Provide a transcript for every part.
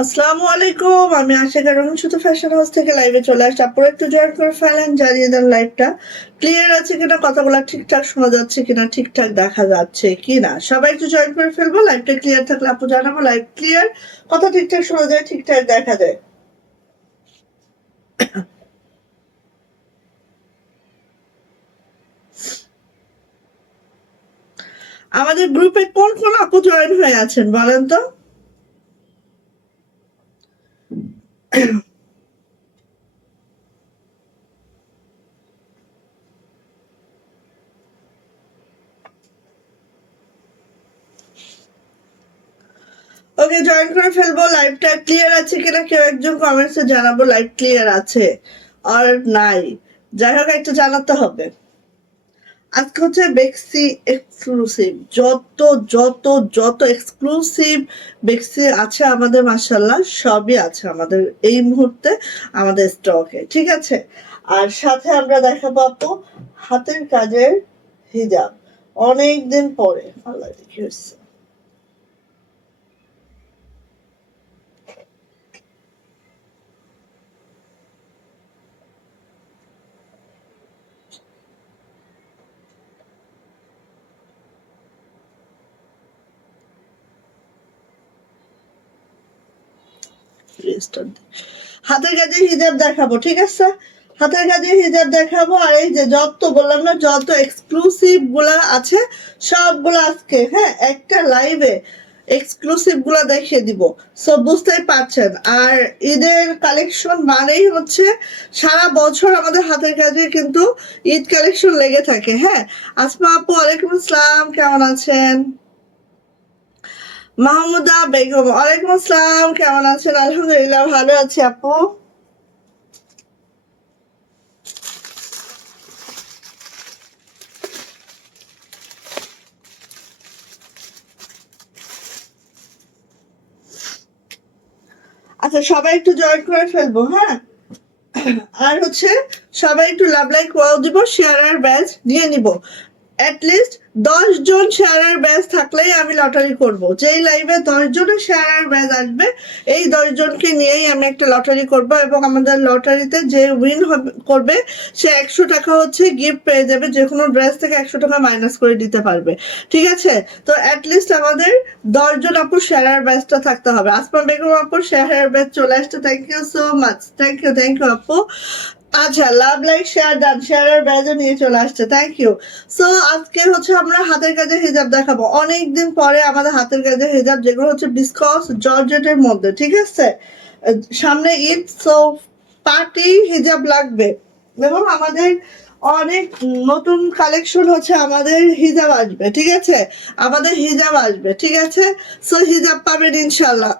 আসসালামু আলাইকুম, আমি আশিকা রহমান শুধু ফ্যাশন হাউস থেকে লাইভে চলে আসছি। আপনারা একটু জয়েন করে ফেলেন, জানিয়ে দেন লাইভটা ক্লিয়ার আছে কিনা, কথাগুলো ঠিকঠাক শোনা যাচ্ছে কিনা, ঠিকঠাক দেখা যাচ্ছে কিনা। সবাই একটু জয়েন করে ফেলবো। লাইভটা ক্লিয়ার থাকলে আপু জানাবো লাইভ ক্লিয়ার, কথা ঠিকঠাক শোনা যায়, ঠিকঠাক দেখা যায়। আমাদের গ্রুপে কোন কোন আপু জয়েন হয়ে আছেন বলেন তো? ওকে, জয়েন করে ফেলবো। লাইভটা ক্লিয়ার আছে কিনা কেউ একজন কমেন্টসে জানাবো লাইভ ক্লিয়ার আছে আর নাই। যাই হোক, একটু জানাতে হবে। আজকে হচ্ছে বেক্সি এক্সক্লুসিভ, যত যত যত এক্সক্লুসিভ বেক্সি আছে আমাদের, মাশাল্লাহ সবই আছে আমাদের এই মুহূর্তে আমাদের স্টকে, ঠিক আছে। আর সাথে আমরা দেখাবো আপু হাতের কাজের হিজাব, অনেক দিন পরে। আল্লাহ দেখি হচ্ছে হাতের কাজে হিজাব দেখাবো, ঠিক আছে। হাতের কাজে হিজাব দেখাবো। আর এই যে যত বললাম না, যত এক্সক্লুসিভ গুলা আছে সবগুলো আজকে, হ্যাঁ, একটা লাইভে এক্সক্লুসিভ গুলা দেখিয়ে দিব। সো বুঝতেই পারছেন। আর ঈদের কালেকশন মানেই হচ্ছে সারা বছর আমাদের হাতের কাজে কিন্তু ঈদ কালেকশন লেগে থাকে। হ্যাঁ, আসমা আপু ওয়ালাইকুম আসসালাম, কেমন আছেন? মাহমুদা বেগম ওয়ালাইকুম আসসালাম, কেমন আছেন? আলহামদুলিল্লাহ ভালো আছি আপু। আচ্ছা, সবাই একটু জয়েন করে ফেলবো, হ্যাঁ। আর হচ্ছে সবাই একটু লাভ লাইক ওয়াও দিব, শেয়ার আর ব্যাচ নিয়ে নিব। অ্যাটলিস্ট 10 জন শেয়ারার ব্যাচ থাকলেই আমি লটারি করব। যেই লাইভে 10 জনের শেয়ারার ব্যাচ আসবে, এই 10 জনকে নিয়েই আমি একটা লটারি করব, এবং আমাদের লটারিতে যে উইন করবে সে 100 টাকা হচ্ছে গিফট পেয়ে যাবে। যে কোনো ড্রেস থেকে 100 টাকা মাইনাস করে দিতে পারবে, ঠিক আছে। তো অ্যাটলিস্ট আমাদের 10 জন আপুর শেয়ারার ব্যাচটা থাকতে হবে। আসমা বেগম আপুর শেয়ারার ব্যাচ চলে আসছে, thank you so much, thank you আপু। আচ্ছা, লাভ লাইক শেয়ার ডান, শেয়ারের ব্যাজও নিয়ে চলে আসছে, থ্যাংক ইউ। সো আজকে হচ্ছে আমরা হাতের কাজে হিজাব দেখাবো, অনেকদিন পরে আমাদের হাতের কাজে হিজাব, যেগুলো হচ্ছে বিস্কস জর্জেটের মধ্যে, ঠিক আছে। সামনে ঈদ, সো পার্টি হিজাব লাগবে। এবং আমাদের অনেক নতুন কালেকশন হচ্ছে, আমাদের হিজাব আসবে, ঠিক আছে। আমাদের হিজাব আসবে, ঠিক আছে। সো হিজাব পাবেন ইনশাল্লাহ।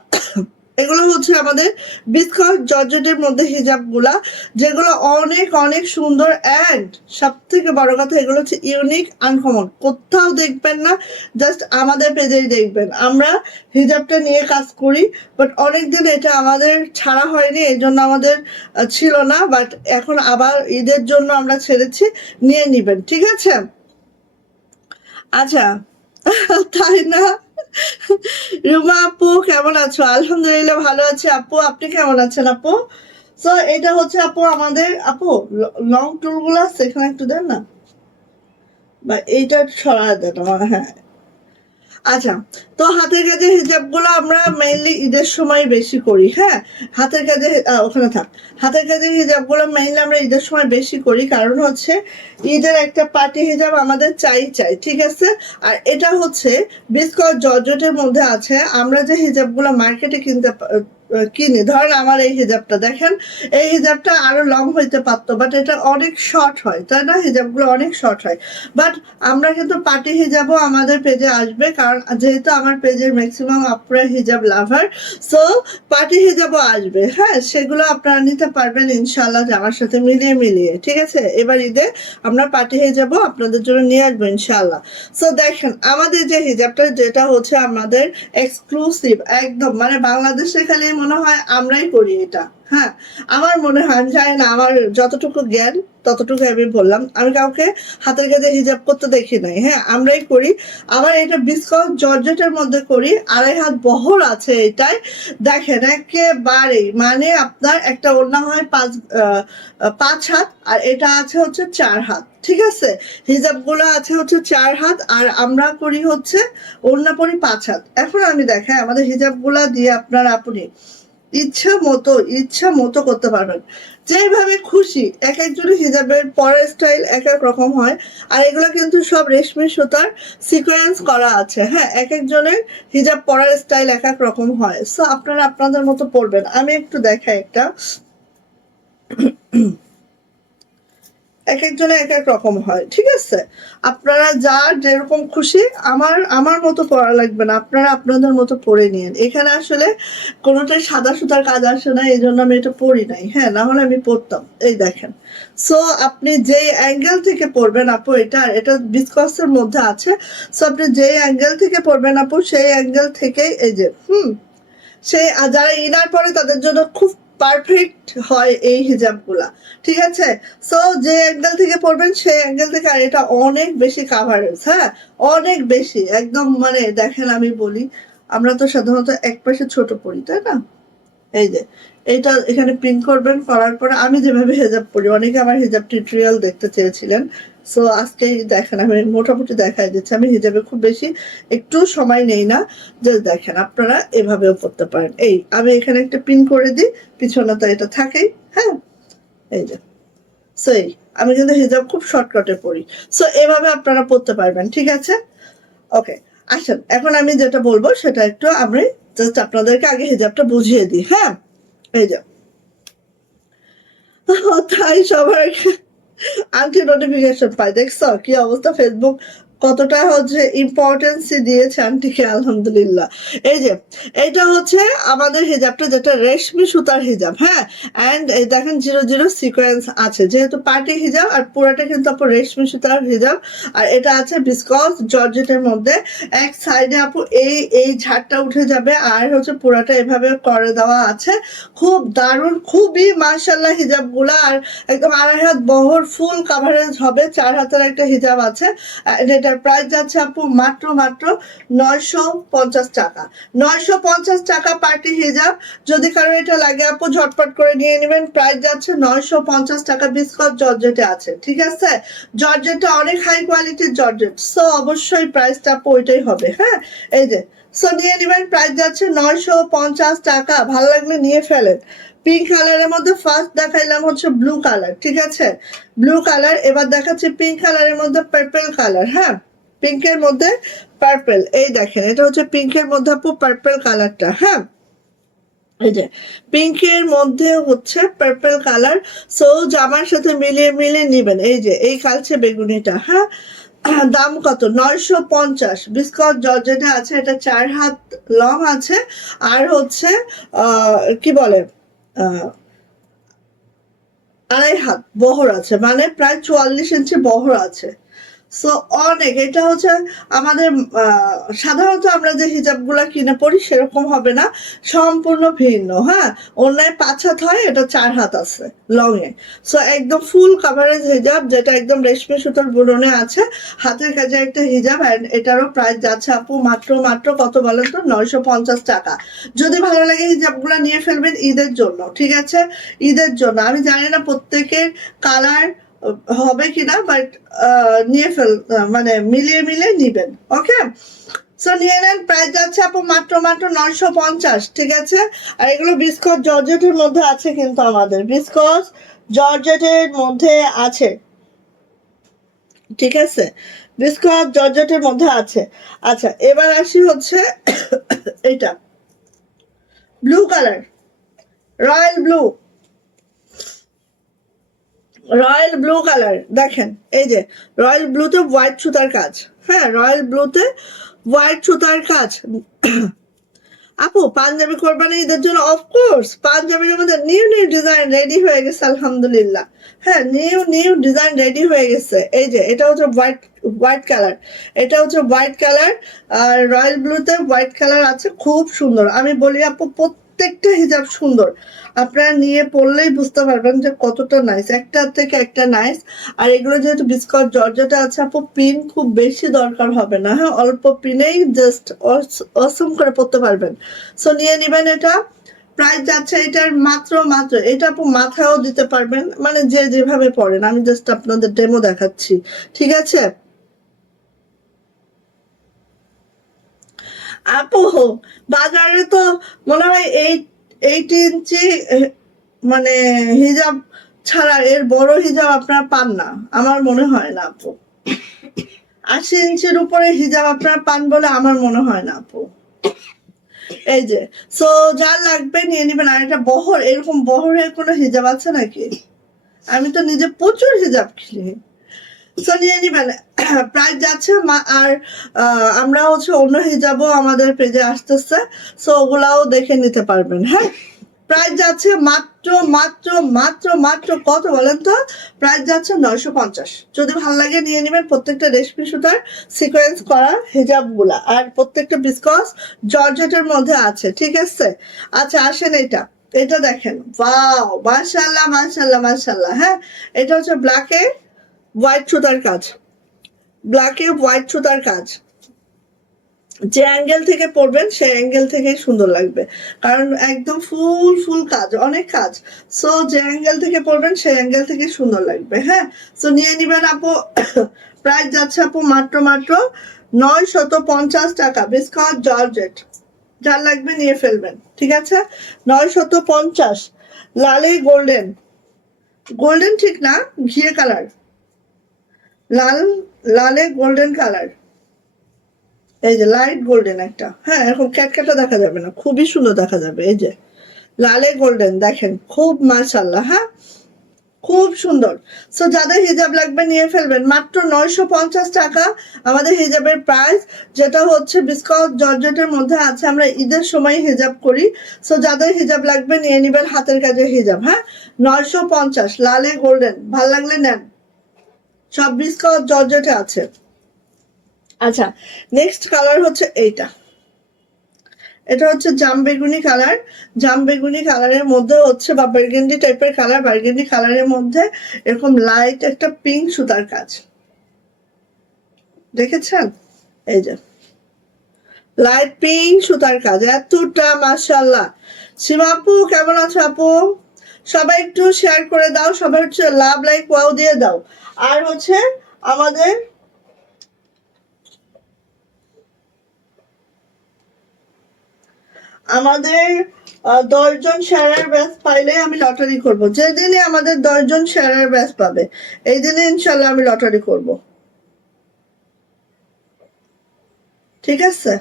এগুলো হচ্ছে আমাদের বিস্কট জর্জেটের মধ্যে হিজাবগুলা, যেগুলো অনেক অনেক সুন্দর। অ্যান্ড সব থেকে বড় কথা, এগুলো হচ্ছে ইউনিক, আনকমন, কোথাও দেখবেন না, জাস্ট আমাদের পেজেই দেখবেন। আমরা হিজাবটা নিয়ে কাজ করি, বাট অনেকদিন এটা আমাদের ছাড়া হয়নি, এই জন্য আমাদের ছিল না, বাট এখন আবার ঈদের জন্য আমরা ছেড়েছি, নিয়ে নিবেন, ঠিক আছে। আচ্ছা, তাই না? রুমা আপু কেমন আছো? আলহামদুলিল্লাহ ভালো আছি আপু, আপনি কেমন আছেন আপু? সো এটা হচ্ছে আপু আমাদের, আপু লং টুল গুলো আছে এখানে একটু দেন না, বা এইটা সরায় দেন আমার, হ্যাঁ। আচ্ছা, তো হাতের কাজে হিজাব গুলো আমরা মেইনলি ঈদের সময় বেশি করি, হ্যাঁ। হাতের কাজে ওখানে থাক। হাতের কাজে হিজাব গুলো মেইনলি আমরা ঈদের সময় বেশি করি, কারণ হচ্ছে ঈদের একটা পার্টি হিজাব আমাদের চাই চাই, ঠিক আছে। আর এটা হচ্ছে বিস্কট জর্জেটের মধ্যে আছে। আমরা যে হিজাবগুলো মার্কেটে কিনি, ধরেন আমার এই হিজাবটা দেখেন, এই হিজাবটা আরো লং হইতে পারতো, বাট এটা অনেক শর্ট হয়, তাই না? হিজাবগুলো অনেক শর্ট হয়। বাট আমরা কিন্তু পার্টি হিজাবও আমাদের পেজে আসবে, কারণ যেহেতু আমার পেজের ম্যাক্সিমাম আপনারা হিজাব লাভার, সো পার্টি হিজাবও আসবে, হ্যাঁ। সেগুলো আপনারা নিতে পারবেন ইনশাল্লাহ, আমার সাথে মিলিয়ে মিলিয়ে, ঠিক আছে। এবার ঈদে আমরা পার্টি হিজাবও আপনাদের জন্য নিয়ে আসবো ইনশাল্লাহ। সো দেখেন আমাদের যে হিজাবটা, যেটা হচ্ছে আমাদের এক্সক্লুসিভ একদম, মানে বাংলাদেশে খালি মনে হয় আমরাই করি এটা, হ্যাঁ, আমার মনে হয়, আমি জানি না, আমার যতটুকু জ্ঞান ততটুকু আমি বললাম। আমি কাউকে হাতের কাছে হিজাব করতে দেখি নাই। হ্যাঁ, আমরাই করি। আবার এটা বিস্কস জর্জেটের মধ্যে করি, 2.5 হাত বহর আছে এটাই। দেখেন একেবারেই, মানে আপনার একটা ওড়না হয় 5 হাত, আর এটা আছে হচ্ছে 4 হাত। ঠিক আছে, হিজাবগুলো আছে হচ্ছে 4 হাত, আর আমরা করি হচ্ছে ওড়না পরি 5 হাত। এখন আমি দেখাই আমাদের হিজাবগুলা দিয়ে আপনারা আপনি ইচ্ছা মতো করতে পারবেন, যেভাবে খুশি। এক একজনের হিজাবের পরার স্টাইল এক এক রকম হয়, আর এগুলো কিন্তু সব রেশমি সুতার সিকোয়েন্স করা আছে। হ্যাঁ, এক একজনের হিজাব পরার স্টাইল এক এক রকম হয়, সো আপনারা আপনাদের মতো পরবেন। আমি একটু দেখাই একটা, এক একজনের এক এক রকম হয়। ঠিক আছে, আপনারা যার যেরকম খুশি, আমার মতো পড়া লাগবে না, আপনারা আপনাদের মতো পড়ে নিন। এখানে আসলে কোনোটাই সাদা সুতার কাজ আসে না, এই জন্য আমি এটা পড়ি নাই। হ্যাঁ, না হলে আমি পড়তাম। এই দেখেন, সো আপনি যেই অ্যাঙ্গেল থেকে পড়বেন আপু, এটা বিসকসের মধ্যে আছে, সো আপনি যেই অ্যাঙ্গেল থেকে পড়বেন আপু, সেই অ্যাঙ্গেল থেকেই এই যে সেই যারা ইনার পরে তাদের জন্য খুব পারফেক্ট হয় এই হিজাবগুলা। ঠিক আছে, সো যে অ্যাঙ্গেল থেকে পড়বেন সেই অ্যাঙ্গেল থেকে, আর এটা অনেক বেশি কাভারেজ। হ্যাঁ, অনেক বেশি, একদম মানে দেখেন আমি বলি, আমরা তো সাধারণত এক পাশে ছোট পড়ি, তাই না? এই যে এইটা এখানে পিন করবেন, করার পরে আমি যেভাবে হিজাব পরি, অনেকে আমার হিজাব টিউটোরিয়াল দেখতে চেয়েছিলেন, সো আজকেই দেখেন আমি মোটামুটি দেখাই দিচ্ছি। আমি হিজাবে খুব বেশি একটু সময় নেই না, জাস্ট দেখেন আপনারা এভাবেও পড়তে পারেন। এই আমি এখানে একটা পিন করে দিই, পিছনে তো এটা থাকেই। হ্যাঁ, এই যে, সো এই আমি কিন্তু হিজাব খুব শর্টকাটে পড়ি, সো এভাবে আপনারা পড়তে পারবেন। ঠিক আছে, ওকে, আসেন এখন আমি যেটা বলবো সেটা একটু আমি জাস্ট আপনাদেরকে আগে হিজাবটা বুঝিয়ে দিই। হ্যাঁ, এই যে তাই সবার আনকি নোটিফিকেশন পাই, দেখছো কি অবস্থা? ফেসবুক কতটা হচ্ছে ইম্পর্টেন্স দিয়েছে আন্টিকে, আলহামদুলিল্লাহ। এই যে এটা হচ্ছে আমাদের হিজাবটা, যেটা রেশমি সুতার হিজাব। হ্যাঁ, অ্যান্ড এই দেখেন 00 সিকোয়েন্স আছে, যেহেতু পার্টি হিজাব, আর পুরাটা কিন্তু আপু রেশমি সুতার হিজাব। আর এটা আছে বিসকস জর্জেটের মধ্যে। এক সাইডে আপু এই ঝাড়টা উঠে যাবে, আর হচ্ছে পুরাটা এভাবে করে দেওয়া আছে। খুব দারুণ, খুবই মাশাআল্লাহ হিজাবগুলা। আর একদম 2.5 হাত বহর, ফুল কাভারেজ হবে, 4 হাতের একটা হিজাব আছে। এটার প্রাইস যাচ্ছে আপু মাত্র 950 টাকা। 950 টাকা পার্টি হিজাব। যদি কারো এটা লাগে আপু ঝটপট করে নিয়ে নেবেন, প্রাইস যাচ্ছে 950 টাকা। বিসকস জর্জেটে আছে। ঠিক আছে, জর্জেটটা অনেক হাই কোয়ালিটির জর্জেট, সো অবশ্যই প্রাইসটা আপু ওইটাই হবে। হ্যাঁ, এই যে, সো নিয়ে নেবেন, প্রাইস যাচ্ছে 950 টাকা। ভালো লাগলে নিয়ে ফেলেন। পিঙ্ক কালারের মধ্যে ফার্স্ট দেখাইলাম হচ্ছে ব্লু কালার। ঠিক আছে, ব্লু কালার, এবার দেখাচ্ছি পিঙ্ক কালারের মধ্যে পার্পল কালার। হ্যাঁ, পিঙ্কের মধ্যে পার্পল, এই দেখেন এটা হচ্ছে পিঙ্কের মধ্যে আপু পার্পল কালারটা। হ্যাঁ, এই যে পিঙ্কের মধ্যে হচ্ছে পার্পল কালার, সো জামার সাথে মিলিয়ে নিবেন। এই যে এই কালচে বেগুনিটা। হ্যাঁ, দাম কত? 950। বিসকস জর্জেটে আছে, এটা 4 হাত লং আছে, আর হচ্ছে কি বলে 2.5 হাত বহর আছে, মানে প্রায় 44 ইঞ্চি বহর আছে। সো অনেক, এটা হচ্ছে আমাদের সাধারণত আমরা যে হিজাবগুলা কিনে পড়ি সেরকম হবে না, সম্পূর্ণ ভিন্ন। হ্যাঁ, অন্যায় 5 হাত হয়, এটা 4 হাত আছে লং এ। সো একদম ফুল কাভারেজ হিজাব, যেটা একদম রেশমি সুতার বুননে আছে, হাতের কাছে একটা হিজাব। অ্যান্ড এটারও প্রাইস যাচ্ছে আপু মাত্র কত বলেন তো? 950 টাকা। যদি ভালো লাগে হিজাবগুলা নিয়ে ফেলবেন ঈদের জন্য। ঠিক আছে, ঈদের জন্য। আমি জানি না প্রত্যেকের কালার হবে কিনা, বাট নিয়ে মানে মিলিয়ে নিবেন। ওকে, সো নিয়ে নেন, প্রাইস যাচ্ছে আপু মাত্র 950। ঠিক আছে, আর এগুলো বিসকস জর্জেটের মধ্যে আছে, কিন্তু আমাদের বিসকস জর্জেটের মধ্যে আছে। ঠিক আছে, বিসকস জর্জেটের মধ্যে আছে। আচ্ছা, এবার আসি হচ্ছে এটা blue colour, royal blue colour. দেখেন এই যে রয়্যাল ব্লুতে হোয়াইট সুতার কাজ। হ্যাঁ, রয়্যাল ব্লুতে হোয়াইট সুতার কাজ। আপু পাঞ্জাবি কোরবানি ঈদের জন্য অফকোর্স পাঞ্জাবির মধ্যে নিউ ডিজাইন রেডি হয়ে গেছে, আলহামদুলিল্লাহ। হ্যাঁ, নিউ ডিজাইন রেডি হয়ে গেছে। এই যে এটা হচ্ছে হোয়াইট কালার, এটা হচ্ছে হোয়াইট কালার, আর রয়্যাল ব্লুতে হোয়াইট কালার আছে, খুব সুন্দর। আমি বলি আপু প্রত্যেকটা হিজাব সুন্দর, আপনারা নিয়ে পড়লেই বুঝতে পারবেন যে কতটা নাইস, একটা থেকে একটা নাইস। আর এগুলো যেহেতু বিস্কট জর্জেটা আছে আপু, পিন খুব বেশি দরকার হবে না, হ্যাঁ অল্প পিনেই জাস্ট অসম করে পড়তে পারবেন। সো নিয়ে নেবেন এটা। প্রাইস যাচ্ছে এটার মাত্র মাত্র, এটা আপু মাথায়ও দিতে পারবেন, মানে যে যেভাবে পড়েন, আমি জাস্ট আপনাদের ডেমো দেখাচ্ছি, ঠিক আছে আপু? বাজারে তো মনে হয় 8 ইঞ্চি মানে হিজাব ছাড়া এর বড় হিজাব আপনারা পান না, আমার মনে হয় না আপু। 80 ইঞ্চির উপরে হিজাব আপনারা পান বলে আমার মনে হয় না আপু। এই যে, সো যার লাগবে নিয়ে নিবেন। আর এটা বহর, এরকম বহরের কোনো হিজাব আছে নাকি? আমি তো নিজে প্রচুর হিজাব কিনি। সো নিয়ে নিবেন। প্রাইস যাচ্ছে আর আমরা হচ্ছে অন্য হিজাবও আমাদের পেজে আসতেছে, সো ওগুলাও দেখে নিতে পারবেন, হ্যাঁ। প্রাইস যাচ্ছে মাত্র মাত্র মাত্র মাত্র কত বলেন তো? প্রাইস যাচ্ছে 950। যদি ভালো লাগে নিয়ে নেবেন। প্রত্যেকটা রেশমি সুতার সিকোয়েন্স করা হিজাব গুলা, আর প্রত্যেকটা বিস্কস জর্জেটের মধ্যে আছে, ঠিক আছে। আচ্ছা আসেন এটা, এটা দেখেন, ওয়াও মাশাআল্লাহ মাশাআল্লাহ মাশাআল্লাহ, হ্যাঁ। এটা হচ্ছে ব্ল্যাকে হোয়াইট সুতার কাজ, ব্ল্যাকে হোয়াইট সুতার কাজ। যে অ্যাঙ্গেল থেকে পড়বেন সেই অ্যাঙ্গেল থেকেই সুন্দর লাগবে, কারণ একদম ফুল ফুল কাজ, অনেক কাজ। সো যে অ্যাঙ্গেল থেকে পড়বেন সেই অ্যাঙ্গেল থেকে সুন্দর লাগবে, হ্যাঁ। সো নিয়ে নিবেন আপু। প্রাইস যাচ্ছে আপু মাত্র মাত্র 950 টাকা, বিস্কট জর্জেট। যার লাগবে নিয়ে ফেলবেন, ঠিক আছে। 950। লালে গোল্ডেন, গোল্ডেন ঠিক না, ঘিয়ে কালার, লাল, লালে গোল্ডেন কালার, এই যে লাইট গোল্ডেন একটা, হ্যাঁ এরকম ক্যাটক্যাটা দেখা যাবে না, খুবই সুন্দর দেখা যাবে। এই যে লালে গোল্ডেন দেখেন, খুব মাশাআল্লাহ, হ্যাঁ খুব সুন্দর। সো যাদের হিজাব লাগবে নিয়ে ফেলবেন, মাত্র 950 টাকা আমাদের হিজাবের প্রাইস, যেটা হচ্ছে বিস্কট জর্জেটের মধ্যে আছে। আমরা ঈদের সময় হিজাব করি, সো যাদের হিজাব লাগবে নিয়ে নিবেন, হাতের কাজের হিজাব, হ্যাঁ 950 লালে গোল্ডেন, ভাল লাগলে নেন, সব বিস্কট জর্জেটে আছে। আচ্ছা নেক্সট কালার হচ্ছে এইটা, এটা হচ্ছে জাম বেগুনি কালার। জাম বেগুনি কালারের মধ্যে হচ্ছে বা বার্গেন্ডি টাইপের কালার, বার্গেন্ডি কালারের মধ্যে এরকম লাইট একটা পিঙ্ক সুতার কাজ, দেখেছেন? এই যে লাইট পিঙ্ক সুতার কাজ, এতটা মাশাআল্লাহ। সীমা আপু কেমন আছো আপু? সবাই একটু শেয়ার করে দাও, সবাই হচ্ছে লাভ লাইক ওয়াও দিয়ে দাও। আর হচ্ছে আমাদের আমাদের 10 জন শেয়ারের ব্যাচ পাইলে আমি লটারি করব। যেদিনে আমাদের 10 জন শেয়ারের ব্যাচ পাবে এই দিনে ইনশাল্লাহ আমি লটারি করব, ঠিক আছে।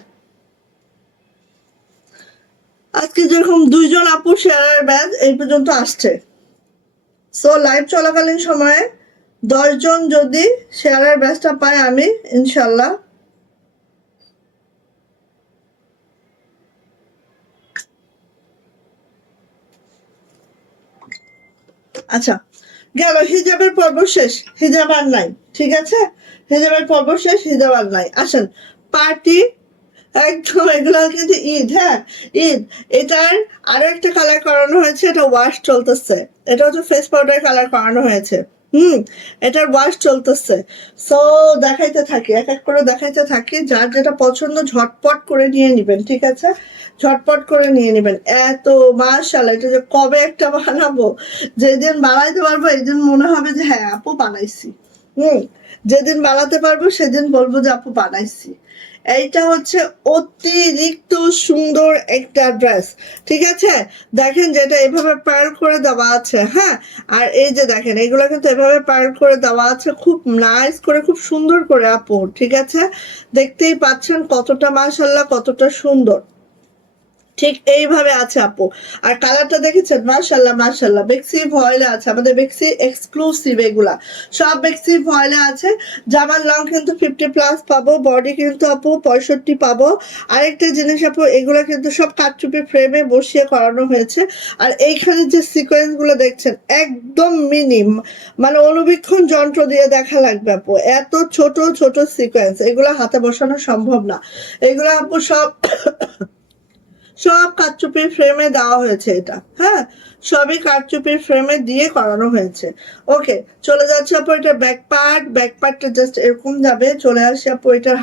আজকে যেরকম 2 জন আপু শেয়ারের ব্যাচ এই পর্যন্ত আসছে, সো লাইভ চলাকালীন সময়ে 10 জন যদি শেয়ারের ব্যাচটা পাই আমি ইনশাল্লাহ আচ্ছা গেল হিজাবের পর্ব শেষ, হিজাব আর নাই, ঠিক আছে। হিজাবের পর্ব শেষ, হিজাব আর নাই। আসেন পার্টি, একদম এগুলো কিন্তু ঈদ, হ্যাঁ ঈদ। এটার আরো একটা কালার করানো হয়েছে, এটা ওয়াশ চলতেছে, এটা হচ্ছে ফেস পাউডার কালার করানো হয়েছে, এটার ওয়াশ চলতেছে। সো দেখাইতে থাকি, এক এক করে দেখাইতে থাকি, যার যেটা পছন্দ ঝটপট করে নিয়ে নিবেন, ঠিক আছে, ঝটপট করে নিয়ে নিবেন। এত মাশাআল্লাহ, এটা যে কবে একটা বানাবো, যেদিন বানাইতে পারবো এই দিন মনে হবে যে হ্যাঁ আপু বানাইছি, যেদিন বানাতে পারবো সেদিন বলবো যে আপু বানাইছি। এইটা হচ্ছে অতিরিক্ত সুন্দর একটা ড্রেস, ঠিক আছে। দেখেন যেটা এভাবে পার্ল করে দেওয়া আছে, হ্যাঁ। আর এই যে দেখেন এগুলো কিন্তু এভাবে পার্ল করে দেওয়া আছে, খুব নাইস করে, খুব সুন্দর করে আপু, ঠিক আছে। দেখতেই পাচ্ছেন কতটা মাশাআল্লাহ, কতটা সুন্দর, ঠিক এইভাবে আছে আপু। আর কালারটা দেখেছেন, মাশাআল্লাহ মাশাআল্লাহ। বেক্সি ভয়েলে আছে, আমাদের বেক্সি এক্সক্লুসিভ, এগুলা সব বেক্সি ভয়েলে আছে। জামার লং কিন্তু 50+ পাবো, বডি কিন্তু আপু 65 পাবো। আরেকটা জিনিস আপু, এগুলা কিন্তু সব কাঠচুপি ফ্রেমে বসিয়ে করানো হয়েছে। আর এইখানে যে সিকোয়েন্স গুলো দেখছেন একদম মানে অনুবীক্ষণ যন্ত্র দিয়ে দেখা লাগবে আপু, এত ছোট ছোট সিকোয়েন্স, এগুলা হাতে বসানো সম্ভব না। এগুলা আপু সব সব কারচুপির ফ্রেমে দেওয়া হয়েছে এটা, হ্যাঁ সবই কারচুপির ফ্রেমে দিয়ে করানো হয়েছে। ওকে, চলে যাচ্ছে আপু এটা ব্যাক পার্টটা জাস্ট এরকম যাবে। চলে আসি আপু এটার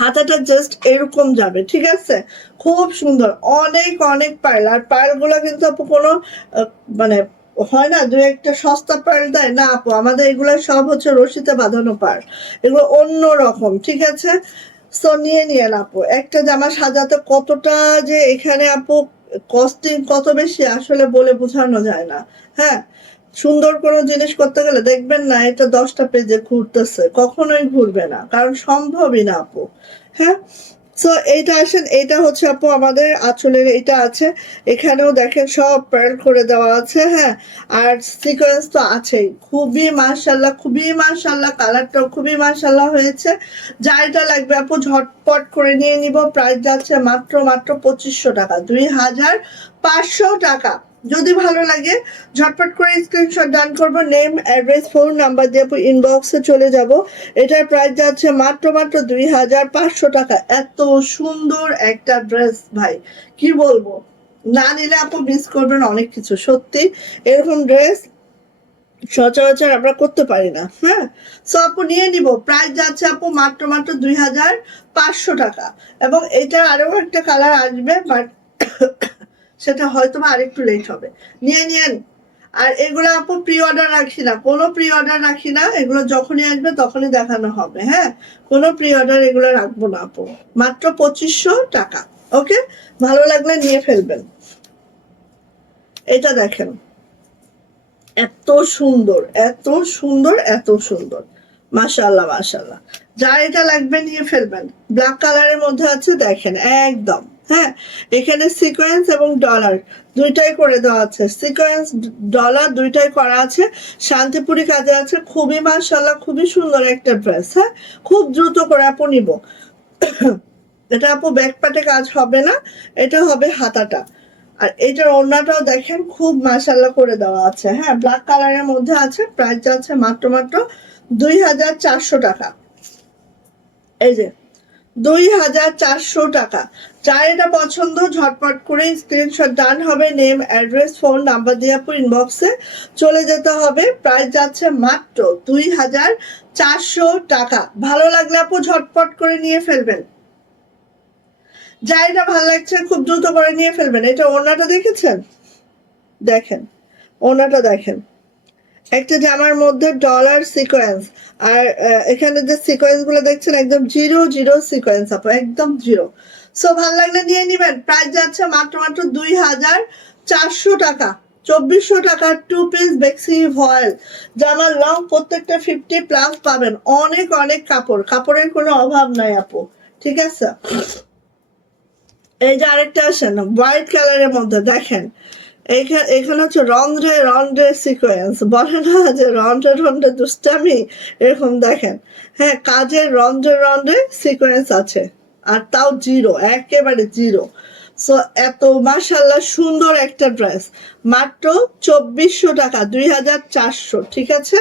হাতাটা জাস্ট এরকম যাবে, ঠিক আছে? খুব সুন্দর, অনেক অনেক পার্ল। আর পার্ল গুলো কিন্তু আপু কোনো মানে হয় না দু একটা সস্তা পার্ল দেয় না আপু, আমাদের এগুলো সব হচ্ছে রশিতে বাঁধানো পার্ল, এগুলো অন্য রকম, ঠিক আছে? সো নিয়ে আপু একটা জামা সাজাতে কতটা যে এখানে আপু কস্টিং কত বেশি আসলে বলে বোঝানো যায় না। হ্যাঁ, সুন্দর কোনো জিনিস করতে গেলে দেখবেন না এটা 10টা পেজে ঘুরতেছে, কখনোই ঘুরবে না, কারণ সম্ভবই না আপু। হ্যাঁ, সো এইটা আসেন, এটা হচ্ছে আপু আমাদের আঁচলের এটা আছে, এখানেও দেখেন সব পার্ল করে দেওয়া আছে। হ্যাঁ, আর সিকোয়েন্স তো আছেই, খুবই মাশাআল্লাহ, কালারটাও খুবই মাশাআল্লাহ হয়েছে। যা এটা লাগবে আপু ঝটপট করে নিয়ে নিব। প্রাইস যাচ্ছে মাত্র 2500 টাকা, 2500 টাকা। যদি ভালো লাগে ঝটপট করে স্ক্রিনশট ডান করবো, নেম অ্যাড্রেস ফোন নাম্বার দিয়ে আপু ইনবক্সে চলে যাব। এটার প্রাইস যাচ্ছে মাত্র 2500 টাকা। এত সুন্দর একটা ড্রেস ভাই কি বলবো, না নিলে আপু মিস করবেন অনেক কিছু, সত্যি এরকম ড্রেস সচরাচর আমরা করতে পারি না। হ্যাঁ, সো আপু নিয়ে নিব। প্রাইস যাচ্ছে আপু মাত্র 2500 টাকা। এবং এটার আরো একটা কালার আসবে, বাট সেটা হয়তো বা আরেকটু লেট হবে। নিয়েন। আর এগুলো আপু প্রি অর্ডার রাখি না, কোনো প্রি অর্ডার রাখি না, এগুলো যখনই আসবে তখনই দেখানো হবে। হ্যাঁ, কোনো প্রি অর্ডার এগুলো রাখবো না আপু, মাত্র 2500 টাকা। ওকে, ভালো লাগলে নিয়ে ফেলবেন। এটা দেখেন, এত সুন্দর এত সুন্দর এত সুন্দর, মাশাআল্লাহ। যার এটা লাগবে নিয়ে ফেলবেন। ব্ল্যাক কালারের মধ্যে আছে, দেখেন একদম। হ্যাঁ, এখানে সিকোয়েন্স এবং ডলার দুইটাই করে দেওয়া আছে, সিকোয়েন্স ডলার দুইটাই করা আছে, শান্তিপুরি কাজে আছে, খুবই মাশাআল্লাহ, খুবই সুন্দর একটা ড্রেস। হ্যাঁ, খুব দ্রুত করে আপু নিব। এটা আপু ব্যাক পার্টে কাজ হবে না, এটা হবে হাতাটা। আর এটার ওড়নাটাও দেখেন খুব মাশাআল্লাহ করে দেওয়া আছে। হ্যাঁ, ব্ল্যাক কালারের মধ্যে আছে, প্রাইস যাচ্ছে মাত্র 2400 টাকা। এই যে 2400 টাকা। যার এটা পছন্দ ঝটপট করে স্ক্রিনশট ডান হবে, নেম অ্যাড্রেস ফোন নাম্বার দিয়ে আপু ইনবক্সে চলে যেতে হবে। প্রাইস যাচ্ছে মাত্র 2400 টাকা। ভালো লাগলে আপু ঝটপট করে নিয়ে ফেলবেন। যা এটা ভালো লাগছে খুব দ্রুত করে নিয়ে ফেলবেন। এটা ওড়নাটা দেখেছেন, দেখেন ওড়নাটা দেখেন, একটা জামার মধ্যে ডলার সিকোয়েন্স। আর এখানে যে সিকোয়েন্স গুলো দেখছেন একদম জিরো সিকোয়েন্স আপু, একদম জিরো। সো ভালো লাগলে নিয়ে নিবেন। প্রাইস যাচ্ছে মাত্র 2400 টাকা। 2400 টাকার 2 পিস বেক্সি ভয়েল জামার লং প্রত্যেকটা 50+ পাবেন। অনেক অনেক কাপড়ের কোনো অভাব নাই আপু, ঠিক আছে? এই যে আরেকটা আসেন হোয়াইট কালারের মধ্যে, দেখেন এখানে হচ্ছে রন্ধ্রে সিকোয়েন্স, বলে না যে রন্ধ্রে দুষ্টামি, এরকম দেখেন। হ্যাঁ, কাজের রন্ধ্রে সিকোয়েন্স আছে, আর তাও জিরো, একেবারে জিরো। সো এত মাশাআল্লাহ সুন্দর একটা ড্রেস, মাত্র 2400 টাকা, 2400, ঠিক আছে?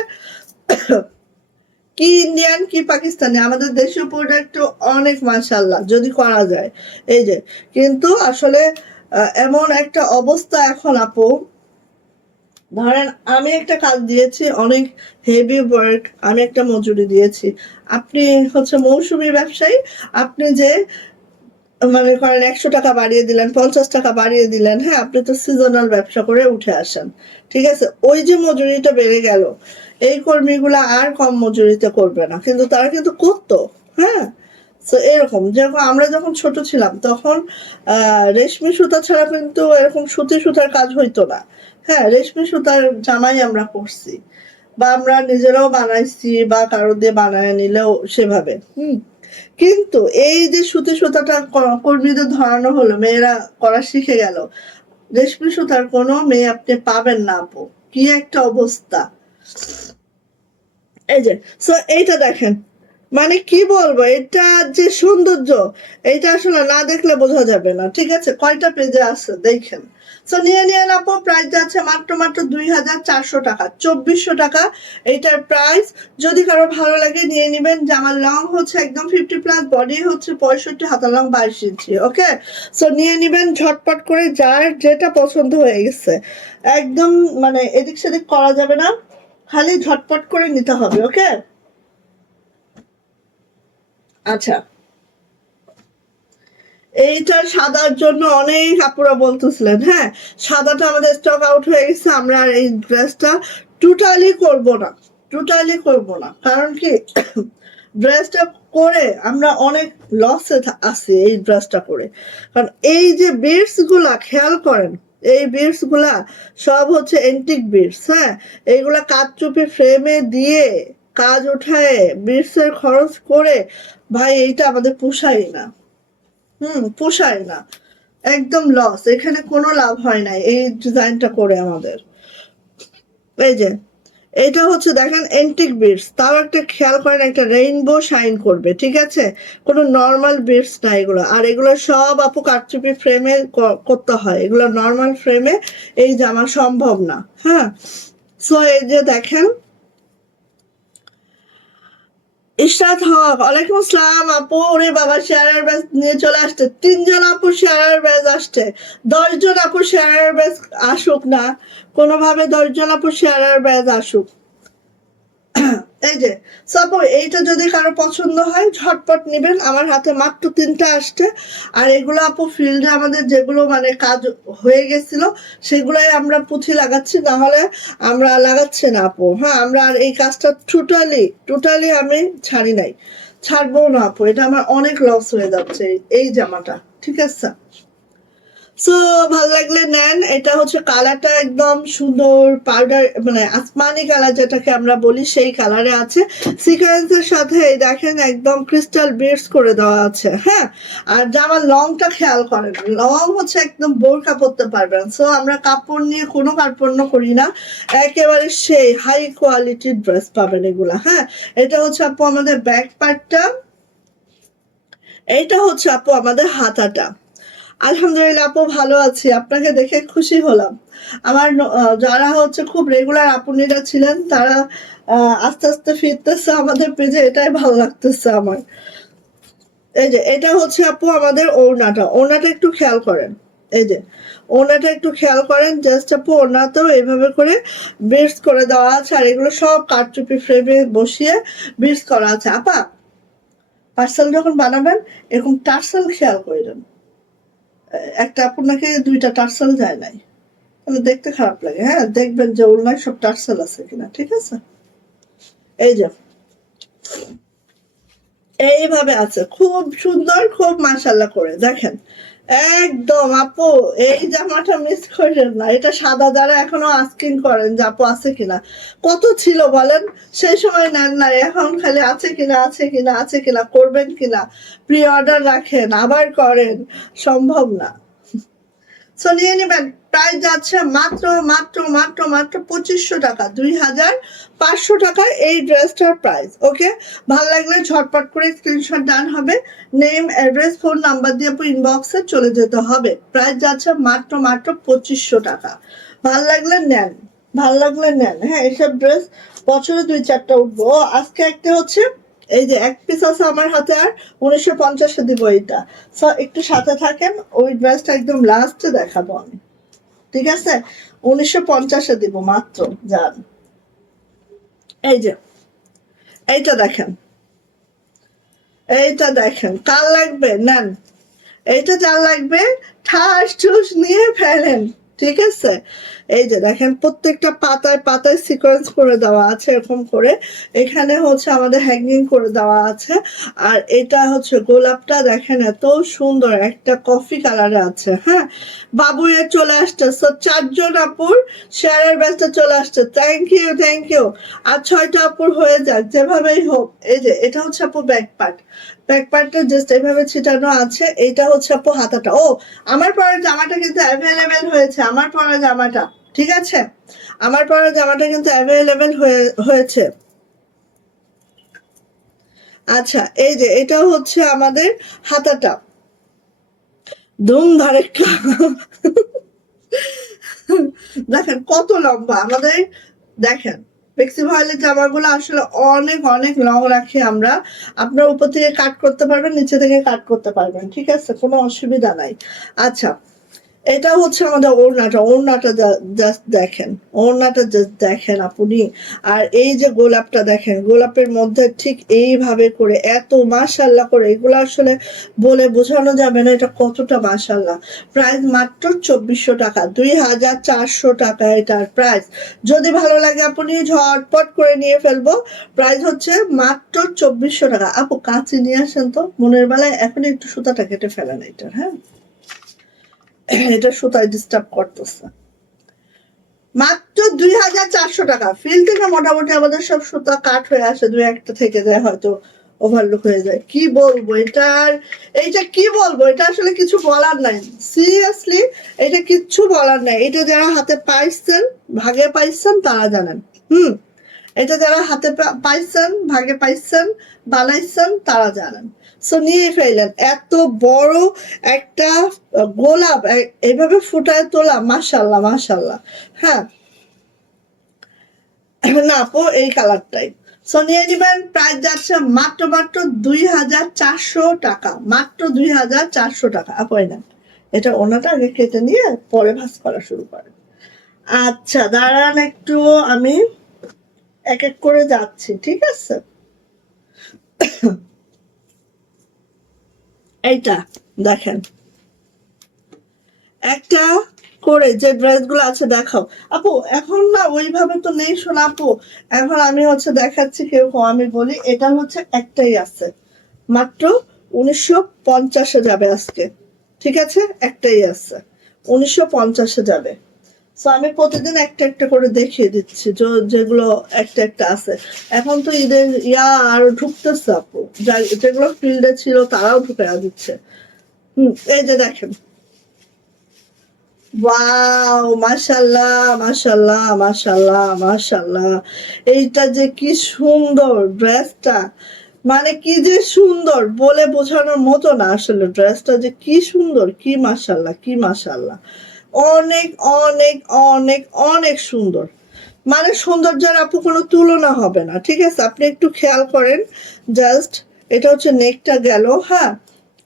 কি ইন্ডিয়ান কি পাকিস্তানি, আমাদের দেশীয় প্রোডাক্ট অনেক মাশাআল্লাহ যদি করা যায়। এই যে কিন্তু আসলে এমন একটা অবস্থা এখন আপু, ধরেন আমি একটা কাজ দিয়েছি অনেক হেভি ওয়ার্ক, আমি একটা মজুরি দিয়েছি, আপনি হচ্ছে মৌসুমী ব্যবসায়ী, আপনি যে মনে করেন 100 টাকা বাড়িয়ে দিলেন, 50 টাকা বাড়িয়ে দিলেন, হ্যাঁ আপনি তো সিজনাল ব্যবসা করে উঠে আসেন, ঠিক আছে? ওই যে মজুরিটা বেড়ে গেল, এই কর্মীগুলা আর কম মজুরিতে করবে না, কিন্তু তারা কিন্তু করতো। হ্যাঁ, তো এরকম যখন আমরা যখন ছোট ছিলাম তখন রেশমি সুতা ছাড়া কিন্তু এরকম সুতার কাজ হইতো না। হ্যাঁ, রেশমি সুতার জামাই আমরা করছি, বা আমরা নিজেরাও বানাইছি, বা কারো দিয়ে বানায় নিলেও সেভাবে। কিন্তু এই যে সুতাটা কর্মীদের ধরানো হলো, মেয়েরা করা শিখে গেল, রেশমি সুতার কোনো মেয়ে আপনি পাবেন না আপু, কি একটা অবস্থা। এই যে সো এইটা দেখেন, মানে কি বলবো, এটা যে সৌন্দর্য, এটা আসলে না দেখলে বোঝা যাবে না। ঠিক আছে, কয়টা পেজে আছে দেখেন। তো নিয়ে আপু, প্রাইস যাচ্ছে মাত্র মাত্র 2400 টাকা, 2400 টাকা এইটার প্রাইস। যদি কারো ভালো লাগে নিয়ে নিবেন। জামার লং হচ্ছে একদম 50+, বডি হচ্ছে 65, হাতা লং 22 ইঞ্চি। ওকে, সো নিয়ে নিবেন ঝটপট করে, যার যেটা পছন্দ হয়ে গেছে। একদম মানে এদিক সেদিক করা যাবে না, খালি ঝটপট করে নিতে হবে। ওকে, আচ্ছা, এইটা সাদার জন্য অনেক আপুরা বলতেছিলেন। হ্যাঁ, সাদাটা আমাদের স্টক আউট হয়ে গেছে। আমরা আর এই ড্রেসটা টোটালি করব না, টোটালি করব না। কারণ কি, ড্রেসটা করে আমরা অনেক লসে আছি এই ড্রেসটা করে। কারণ এই যে বিটস গুলা খেয়াল করেন, এই বিটস গুলা সব হচ্ছে এন্টিক বিটস। হ্যাঁ, এইগুলা কাঠচুপি ফ্রেমে দিয়ে কাজ উঠায় বিটস এর খরচ করে, ভাই এইটা আমাদের পোষায় না। পোষায় না, একদম লস। এখানে কোনো লাভ হয় নাই এই ডিজাইনটা করে আমাদের। এই যে এটা হচ্ছে দেখেন এন্টিক বিটস, তাও একটা খেয়াল করেন, একটা রেইনবো শাইন করবে। ঠিক আছে, কোনো নর্মাল বিটস না এগুলো। আর এগুলো সব আপু কারচুপি ফ্রেমে করতে হয়, এগুলো নর্মাল ফ্রেমে এই জামা সম্ভব না। হ্যাঁ, সো এই যে দেখেন, ইশরাত হক, ওয়ালাইকুম আসসালাম আপু। ওরে বাবা, শেয়ারের ব্যাচ নিয়ে চলে আসছে 3 জন আপু, শেয়ারের ব্যাচ আসছে 10 জন আপু, শেয়ারের ব্যাচ আসুক না কোনোভাবে, 10 জন আপু শেয়ারের ব্যাচ আসুক। এই যে সাপোজ এইটা যদি কারো পছন্দ হয় ঝটপট নিবেন, আমার হাতে মাত্র 3টা আসছে। আর এগুলো আপু ফিল্ডে আমাদের যেগুলো মানে কাজ হয়ে গেছিল সেগুলাই আমরা পুঁথি লাগাচ্ছি, না হলে আমরা লাগাচ্ছি না আপু। হ্যাঁ, আমরা আর এই কাজটা টোটালি টোটালি আমি ছাড়ি নাই, ছাড়বো না আপু। এটা আমার অনেক লস হয়ে যাচ্ছে এই জামাটা। ঠিক আছে, সো ভালো লাগলে নেন। এটা হচ্ছে কালারটা একদম সুন্দর পাউডার, মানে আসমানি কালার যেটাকে আমরা বলি, সেই কালারে আছে। সিকোয়েন্সের সাথে দেখেন একদম ক্রিস্টাল বিটস করে দেওয়া আছে। হ্যাঁ, আর জামার লংটা খেয়াল করেন, লং হচ্ছে একদম বোরকা পরতে পারবেন। সো আমরা কাপড় নিয়ে কোনো কার্পণ্য করি না, একেবারে সেই হাই কোয়ালিটির ড্রেস পাবেন এগুলা। হ্যাঁ, এটা হচ্ছে আপু আমাদের ব্যাক পার্টটা, এইটা হচ্ছে আপু আমাদের হাতাটা। আলহামদুলিল্লাহ আপু, ভালো আছি, আপনাকে দেখে খুশি হলাম। আমার যারা হচ্ছে খুব রেগুলার আপুনিরা ছিলেন, তারা আস্তে আস্তে ফিরতেছে আমাদের পেজে, এটাই ভালো লাগতেছে আমার। এই যে এটা হচ্ছে আপু আমাদের ওড়নাটা, ওড়নাটা একটু খেয়াল করেন। এই যে ওড়নাটা একটু খেয়াল করেন, জাস্ট আপু ওড়নাতেও এইভাবে করে বিটস করে দেওয়া আছে। আর এগুলো সব কারচুপি ফ্রেমে বসিয়ে বিটস করা আছে। আপা, পার্সেল যখন বানাবেন এরকম টার্সেল খেয়াল করবেন। একটা আপনাকে 2টা টার্সেল যায় নাই, তাহলে দেখতে খারাপ লাগে। হ্যাঁ, দেখবেন যে ওনার সব টার্সেল আছে কিনা। ঠিক আছে, এই যে এইভাবে আছে, খুব সুন্দর, খুব মাশাল্লাহ করে দেখেন। একদম আপু, এই জামাটা মিস করেন না। এটা সাদা, যারা এখনো আস্কিং করেন যে আপু আছে কিনা, কত ছিল বলেন, সেই সময় নেন না, এখন খালি আছে কিনা আছে কিনা আছে কিনা, করবেন কিনা, প্রি অর্ডার রাখেন আবার করেন, সম্ভব না। সো নিয়ে নেবেন। প্রাইস যাচ্ছে মাত্র মাত্র মাত্র মাত্র 2500 টাকা, 2500 টাকা এই ড্রেসটার প্রাইস। ওকে, ভালো লাগলে ঝটপট করে স্ক্রিনশট ডান হবে, নেম অ্যাড্রেস ফোন নাম্বার দিয়ে ইনবক্সে চলে যেতে হবে। প্রাইস যাচ্ছে মাত্র মাত্র 2500 টাকা। ভালো লাগলে নেন, ভালো লাগলে নেন। হ্যাঁ, এইসব ড্রেস বছরে 2-4টা উঠবো। আজকে একটা হচ্ছে এই যে এক পিস আছে আমার হাতে, আর 1950-এ দিব এইটা। সো একটু সাথে থাকেন, ওই ড্রেসটা একদম লাস্টে দেখাবো আমি। ঠিক আছে, 1950-এ দিব মাত্র। যান, এই যে এইটা দেখেন, এইটা দেখেন, কার লাগবে নেন, এইটা যার লাগবে ঠাস ঠুস নিয়ে ফেলেন। ঠিক আছে, এই যে দেখেন প্রত্যেকটা পাতায় পাতায় সিকোয়েন্স করে দেওয়া আছে এরকম করে। এখানে হচ্ছে আমাদের হ্যাঙ্গিং করে দেওয়া আছে। আর এটা হচ্ছে গোলাপটা দেখেন এত সুন্দর, একটা কফি কালারে আছে। হ্যাঁ, বাবুয়ের চলে আসছে। সো 4জন আপুর শেয়ারের ব্যাচটা চলে আসছে। Thank you, thank you. আর 6টা আপুর হয়ে যাক যেভাবেই হোক। এই যে এটা হচ্ছে আপু ব্যাক পার্ট, ব্যাক পার্টটা জাস্ট এইভাবে ছিটানো আছে। এইটা হচ্ছে আপু হাতাটা। ও, আমার পরের জামাটা কিন্তু অ্যাভেলেবেল হয়েছে, আমার পরের জামাটা। ঠিক আছে, আমার পরের জামাটা কিন্তু অ্যাভেলেবেল হয়েছে। আচ্ছা এই যে এটা হচ্ছে আমাদের হাতাটা, ধুম ধারেক্কা। দেখেন কত লম্বা আমাদের, দেখেন বেক্সি ভয়েলের জামাগুলো আসলে অনেক অনেক লং রাখি আমরা। আপনার উপর থেকে কাট করতে পারবেন, নিচে থেকে কাট করতে পারবেন, ঠিক আছে, কোনো অসুবিধা নাই। আচ্ছা এটা হচ্ছে আমাদের ওড়নাটা, ওড়নাটা জাস্ট দেখেন, ওড়নাটা জাস্ট দেখেন আপনি। আর এই যে গোলাপটা দেখেন, গোলাপের মধ্যে ঠিক এইভাবে করে এত মাশাল্লাহ করে, এগুলো আসলে বলে বোঝানো যাবে না এটা কতটা মাশাল্লাহ। প্রাইস মাত্র 2400 টাকা, 2400 টাকা এটার প্রাইস। যদি ভালো লাগে আপনি ঝটপট করে নিয়ে ফেলবো। প্রাইস হচ্ছে মাত্র 2400 টাকা। আপু কাছে নিয়ে আসেন তো, মনের বেলায় এখন একটু সুতাটা কেটে ফেলেন এটার, হ্যাঁ এটা সুতায় ডিস্টার্ব করতেছে। মাত্র 2400 টাকা। ফিল থেকে মোটামুটি আমাদের সব সুতা কাট হয়ে আসে, দুই একটা থেকে যায় হয়তো, ওভারলুক হয়ে যায়। কি বলবো এটার, এইটা কি বলবো, এটা আসলে কিছু বলার নাই, সিরিয়াসলি এটা কিচ্ছু বলার নাই। এটা যারা হাতে পাইছেন, ভাগে পাইছেন তারা জানেন। হুম, এটা যারা হাতে পাইছেন, ভাগে পাইছেন, বানাইছেন তারা জানেন। সো নিয়ে ফেললেন এত বড় একটা গোলাপ এইভাবে ফুটায় তোলা, মাশাল্লাহ মাশাল্লাহ। হ্যাঁ না আপু এই কালারটাই। সো নিয়ে নিবেন, প্রাইস যাচ্ছে মাত্র মাত্র 2400 টাকা, মাত্র 2400 টাকা। আপু না, এটা ওনাটা আগে কেটে নিয়ে পরে ভাঁজ করা শুরু করেন। আচ্ছা দাঁড়ান একটু, আমি এক এক করে যাচ্ছি, ঠিক আছে। এইটা দেখেন, একটা করে যে ড্রেসগুলো আছে দেখাও। আপু এখন না ওইভাবে তো নেই শোনা আপু, এখন আমি হচ্ছে দেখাচ্ছি কিরকম। আমি বলি এটা হচ্ছে একটাই আছে, মাত্র 1950-এ যাবে আজকে, ঠিক আছে, একটাই আছে, 1950-এ যাবে। সো আমি প্রতিদিন একটা একটা করে দেখিয়ে দিচ্ছি যেগুলো একটা একটা আছে। এখন তো ঈদের আরো ঢুকতেছে আপু, যেগুলো ফিল্ডে ছিল তারাও ঢুকে দিচ্ছে। এই যে দেখেন, ওয়াও মাশাল্লাহ মাশাল্লাহ মাশাল্লাহ মাশাল্লাহ। এইটা যে কি সুন্দর ড্রেসটা, মানে কি যে সুন্দর বলে বোঝানোর মতো না আসলে, ড্রেসটা যে কি সুন্দর, কি মাশাল্লাহ কি মাশাল্লাহ, অনেক অনেক অনেক অনেক সুন্দর। মানে সৌন্দর্যের আপু কোনো তুলনা হবে না, ঠিক আছে। আপনি একটু খেয়াল করেন জাস্ট, এটা হচ্ছে নেকটা গেল, হ্যাঁ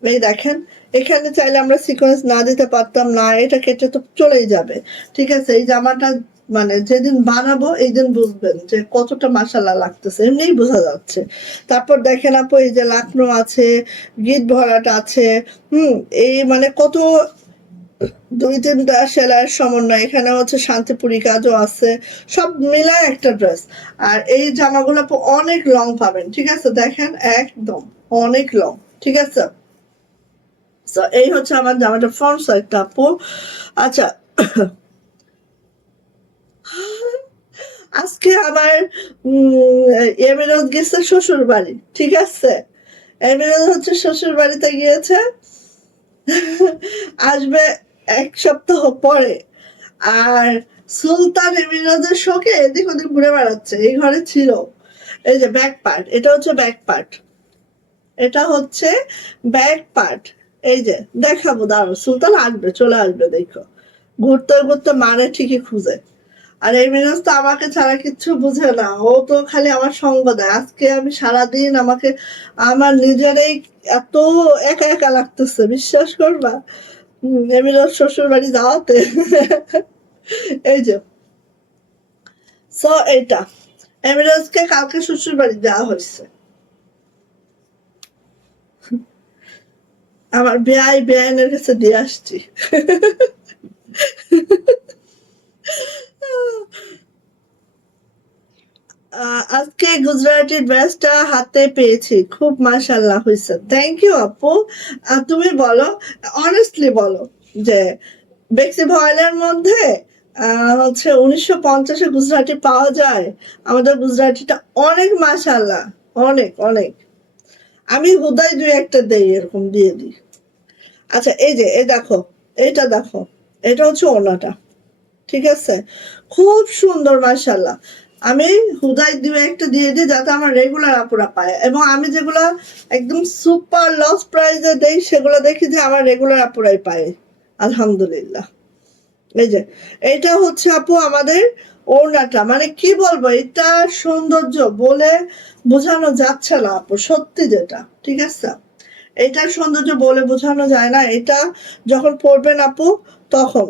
এই দেখেন, এখানে চাইলে আমরা সিকোয়েন্স না দিতে পারতাম না, এটা কেটে তো চলেই যাবে, ঠিক আছে। এই জামাটা মানে যেদিন বানাবো এই দিন বুঝবেন যে কতটা মাসাল্লাহ লাগতেছে, এমনিই বোঝা যাচ্ছে। তারপর দেখেন আপু এই যে লাকনো আছে, গিট ভরাট আছে, এই মানে কত, দুই তিনটা সেলাইয়ের সমন্বয়, এখানে হচ্ছে শান্তিপুরি কাজও আছে, সব মিলায় একটা ড্রেস। আর এই জামাগুলো আপু অনেক লং পাবেন, ঠিক আছে, দেখেন একদম অনেক লং, ঠিক আছে। সো এই হচ্ছে আমার জামাটা ফ্রন্ট সাইডটা আপু। আচ্ছা আজকে আমার এমিরত গেছে শ্বশুর বাড়ি, ঠিক আছে, এমিরত হচ্ছে শ্বশুর বাড়িতে গিয়েছে, আসবে এক সপ্তাহ পরে। আর সুলতান এমিরাজের শোকে এদিক ওদিক ঘুরে বেড়াচ্ছে, এই ঘরে ছিল। এই যে ব্যাক পার্ট, এটা হচ্ছে ব্যাক পার্ট, এটা হচ্ছে ব্যাক পার্ট। এই যে দেখাবো, দাঁড়ো, সুলতান আসবে, চলে আসবে, দেখো ঘুরতে ঘুরতে মানে ঠিকই খুঁজে। আর এই মিরাজ তো আমাকে ছাড়া কিচ্ছু বুঝে না, ও তো খালি আমার সঙ্গ দেয়। আজকে আমি সারাদিন আমাকে আমার নিজেরই এত একা একা লাগতেছে, বিশ্বাস করবা। এমিরাজ শ্বশুর বাড়ি যাওয়াতে। এই যে সো এইটা এমিরাজকে কালকে শ্বশুর বাড়ি দেওয়া হয়েছে। আমার বেআইনের কাছে দিয়ে আসছি। আজকে গুজরাটি ড্রেসটা হাতে পেয়েছি, খুব মাশাল্লাহ হয়েছে, থ্যাংক ইউ আপু। তুমি বলো, অনেস্টলি বলো যে বেক্সি ভয়েলের মধ্যে হচ্ছে 1950-এ গুজরাটি পাওয়া যায়। আমাদের গুজরাটিটা অনেক মাশাল্লাহ, অনেক অনেক। আমি হুদাই দুই একটা দেই, এরকম দিয়ে দিই। আচ্ছা এই যে এই দেখো, এইটা দেখো, এটা হচ্ছে ওনাটা, ঠিক আছে, খুব সুন্দর মাশাল্লাহ। আমি হুদাই দিয়ে একটা দিয়ে দিই যাতে আমার রেগুলার আপুরা পায়, এবং আমি যেগুলো একদম সুপার লস প্রাইসে দেই সেগুলো দেখি যে আমার রেগুলার আপুরাই পায়, আলহামদুলিল্লাহ। এই যে এটা হচ্ছে আপু আমাদের ওড়নাটা, মানে কি বলবো, এটা সৌন্দর্য বলে বোঝানো যাচ্ছে না আপু, সত্যি যেটা, ঠিক আছে, এটার সৌন্দর্য বলে বোঝানো যায় না। এটা যখন পরবেন আপু তখন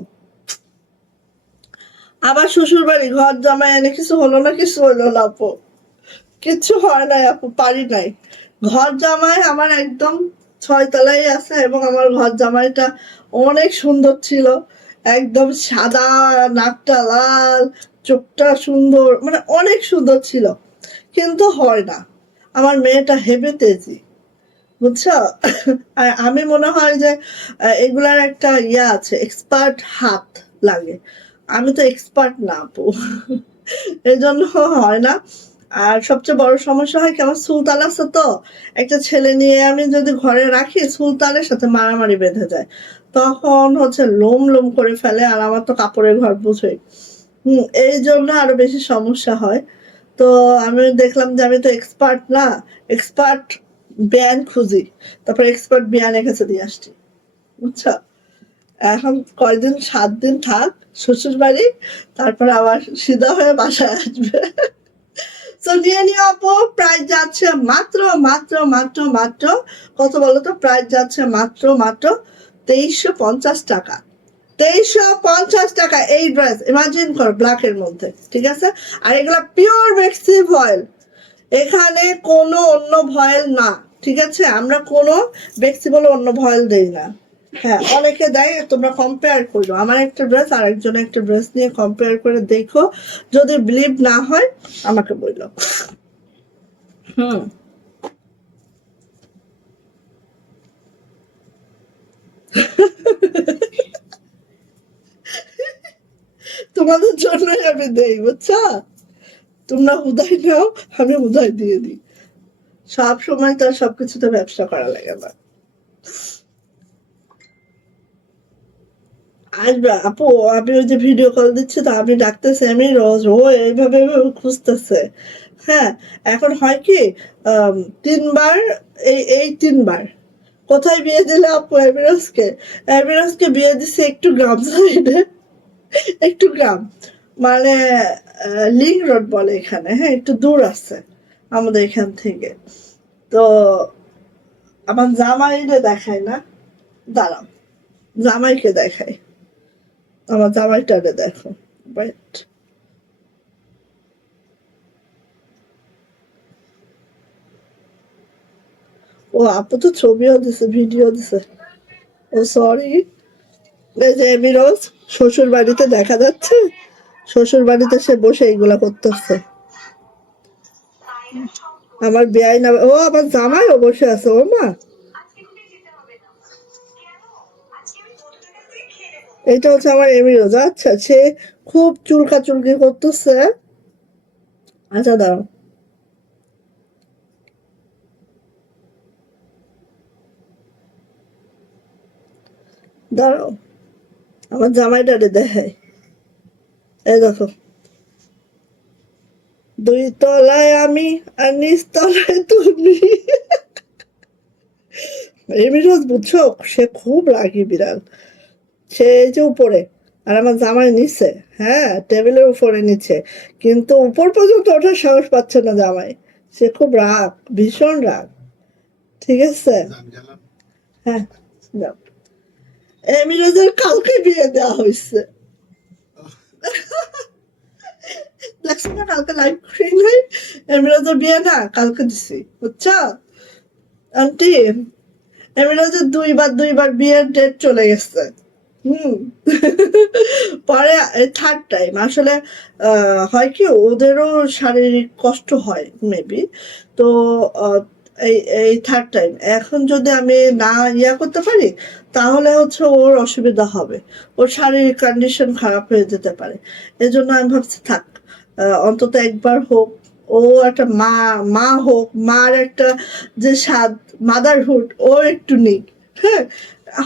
আবার শ্বশুর বাড়ি ঘর জামাই এনে কিছু হলো না, কিছু হলো না আপু, কিচ্ছু হয় নাই আপু, পারি নাই। ঘর জামাই আমার একদম 6 তলায় আছে, এবং আমার ঘর জামাইটা অনেক সুন্দর ছিল, একদম সাদা, নাকটা লাল, চোখটা সুন্দর, মানে অনেক সুন্দর ছিল, কিন্তু হয় না। আমার মেয়েটা হেবে তেজি, বুঝছো? আর আমি মনে হয় যে এগুলার একটা ইয়া আছে, এক্সপার্ট হাত লাগে, আমি তো এক্সপার্ট না আপু। এই জন্য হয় না। আর সবচেয়ে বড় সমস্যা হয় কি, আমার সুলতান আছে তো, একটা ছেলে নিয়ে আমি যদি ঘরে রাখি সুলতানের সাথে মারামারি বেঁধে যায়, তখন হচ্ছে লোম লোম করে ফেলে, আর আমার তো কাপড়ের ঘর বুঝোই। এই জন্য আরো বেশি সমস্যা হয়। তো আমি দেখলাম যে আমি তো এক্সপার্ট না, এক্সপার্ট ব্যান খুঁজি, তারপর এক্সপার্ট বিয়ানের কাছে দিয়ে আসছি, বুঝছো? এখন কয়দিন, 7 দিন থাক শ্বশুর বাড়ি, তারপর আবার সিধা হয়ে বাসায় আসবে। তো নিয়ে নিও আপু, প্রাইস যাচ্ছে মাত্র মাত্র মাত্র মাত্র কত বলো তো, প্রাইস যাচ্ছে মাত্র মাত্র 2350 টাকা। 2350 টাকা এই ড্রেস, ইমাজিন করো, ব্ল্যাকের মধ্যে, ঠিক আছে? আর এগুলা পিওর বেক্সিভ অয়েল, এখানে কোনো অন্য ভয়েল না, ঠিক আছে? আমরা কোনো বেক্সি বলে অন্য ভয়েল দেই না। হ্যাঁ, অনেকে দেয়, তোমরা কম্পেয়ার করো, আমার একটা ড্রেস আর একজনের একটা ড্রেস নিয়ে কম্পেয়ার করে দেখো, যদি বিলিভ না হয় আমাকে বললো। হুম। তোমাদের জন্যই আমি দেই, বুঝছো? তোমরা উদয় নাও, আমি উদয় দিয়ে দিই। সব সময় তো আর সবকিছুতে ব্যবসা করা লাগে না। আসবে আপু, আমি ওই যে ভিডিও কল দিচ্ছি তো, আমি ডাকতেছি, আমি রোজ ও এইভাবে এইভাবে খুঁজতেছে। হ্যাঁ, এখন হয় কি, 3 বার, এই 3 বার কোথায় বিয়ে দিলে আপু? এমিরাজকে, এমিরাজকে বিয়ে দিছে একটু গ্রাম সাইডে, একটু গ্রাম, মানে লিং রোড বলে এখানে, হ্যাঁ, একটু দূর আছে আমাদের এখান থেকে। তো আমার জামাইরে দেখায় না, দাঁড়াও, জামাইকে দেখায়, আমার জামাইটারে দেখো, বাট ও আপু তো ছবিও দিছে, ভিডিও দিছে। ও সরি। এই যে এমিরোজ শ্বশুর বাড়িতে দেখা যাচ্ছে, শ্বশুর বাড়িতে সে বসে এইগুলা করতেছে। আমার বেআই না, ও আমার জামাইও বসে আছে, ও মা, এটা হচ্ছে আমার এমিরোজ। আচ্ছা, সে খুব চুলকা চুলকি করতেছে। আচ্ছা দাঁড়াও, দাঁড়াও, আমার জামাইটারে দেখাই। এই দেখো, 2 তলায় আমি আর নিচ তলায় তুমি। এমিরোজ বুঝছো, সে খুব রাগী বিড়াল। সে এই যে উপরে, আর আমার জামাই নিচে, হ্যাঁ, টেবিলের উপরে নিচে, কিন্তু উপর পর্যন্ত ওঠার সাহস পাচ্ছে না জামাই। সে খুব রাগ, ভীষণ রাগ, ঠিক আছে? হ্যাঁ, যাও। এমিরোজের কালকে বিয়ে দেওয়া হয়েছে, দেখছো না, কালকে লাইভ করি নাই, এমিরোজের বিয়ে না কালকে দিছি, বুঝছো আন্টি? এমিরোজের দুইবার বিয়ের ডেট চলে গেছে। হুম। পরে থার্ড টাইম আসলে হয় কি, ওদেরও শারীরিক কষ্ট হয় মেবি, তো আহ, এই এই থার্ড টাইম, এখন যদি আমি না ইয়া করতে পারি, তাহলে হচ্ছে ওর অসুবিধা হবে, ওর শারীরিক কন্ডিশন খারাপ হয়ে যেতে পারে। এজন্য আমি ভাবছি থাক, অন্তত একবার হোক, ও একটা মা, মা হোক, মার একটা যে স্বাদ, মাদারহুড ও একটু নিক। হ্যাঁ,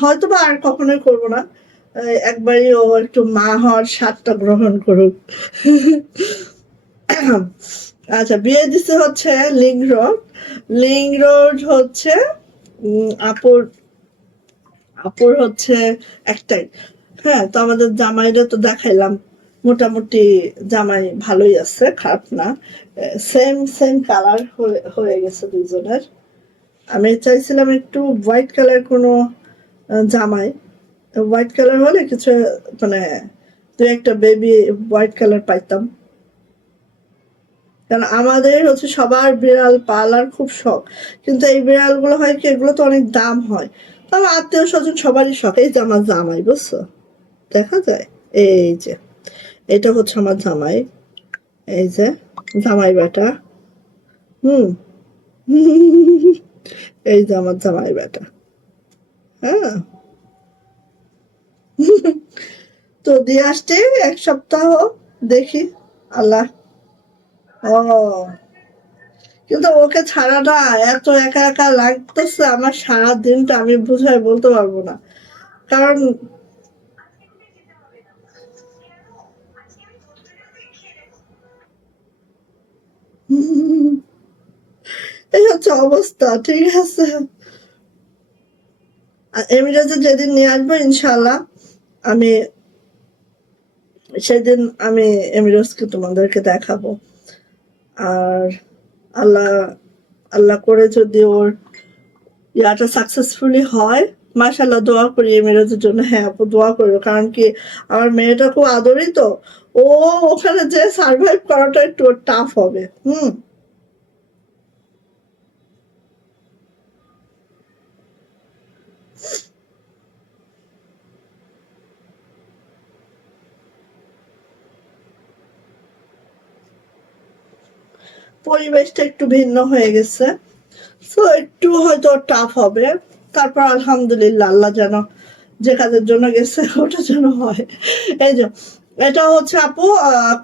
হয়তো বা আর কখনোই করবো না, একবারই ও একটু মা হওয়ার স্বাদটা গ্রহণ করুক। আচ্ছা, বিয়ে দিছে হচ্ছে লিঙ্ক রোড। লিঙ্ক রোড হচ্ছে আপুর আপুর হচ্ছে একটাই। হ্যাঁ, তো আমাদের জামাইরা তো দেখাইলাম, মোটামুটি জামাই ভালোই আছে, খারাপ না। সেম সেম কালার হয়ে গেছে দুইজনের। আমি চাইছিলাম একটু হোয়াইট কালার কোনো জামাই, হোয়াইট কালার হলে কিছু মানে দু একটা বেবি হোয়াইট কালার পাইতাম। কারণ আমাদের হচ্ছে সবার বিড়াল পালার খুব শখ, কিন্তু এই বিড়ালগুলো হয় কি, এগুলো তো অনেক দাম হয়। তো আমার আত্মীয় স্বজন সবারই শখ। এই যে আমার জামাই, বুঝছো, দেখা যায়, এই যে এটা হচ্ছে আমার জামাই, এই যে জামাই বেটা। হুম। এই যে আমার জামাই বেটা। হ্যাঁ, তো দিয়ে আসছে 1 সপ্তাহ, দেখি। আল্লাহ। ও, কিন্তু ওকে ছাড়াটা এত একা একা লাগতেছে আমার, সারা দিনটা আমি বুঝাই বলতে পারবো না। কারণ এই হচ্ছে অবস্থা, ঠিক আছে। এমিরাজে যেদিন নিয়ে আসবো ইনশাল্লাহ, আমি সেদিন আমি এমিরাজকে তোমাদেরকে দেখাবো। আর আল্লাহ আল্লাহ করে যদি ওর ইয়াটা সাকসেসফুলি হয়, মাশাল্লাহ, দোয়া করি এমিরাজের জন্য। হ্যাঁ আপু, দোয়া করো, কারণ কি আমার মেয়েটা খুব আদরই তো। ও ওখানে যে সার্ভাইভ করাটা একটু টাফ হবে। হুম। পরিবেশটা একটু ভিন্ন হয়ে গেছে, তো একটু হয়তো টাফ হবে। তারপর আলহামদুলিল্লাহ, আল্লাহ যেন যে কাজের জন্য গেছে ওটা যেন হয়। এই যে এটা হচ্ছে আপু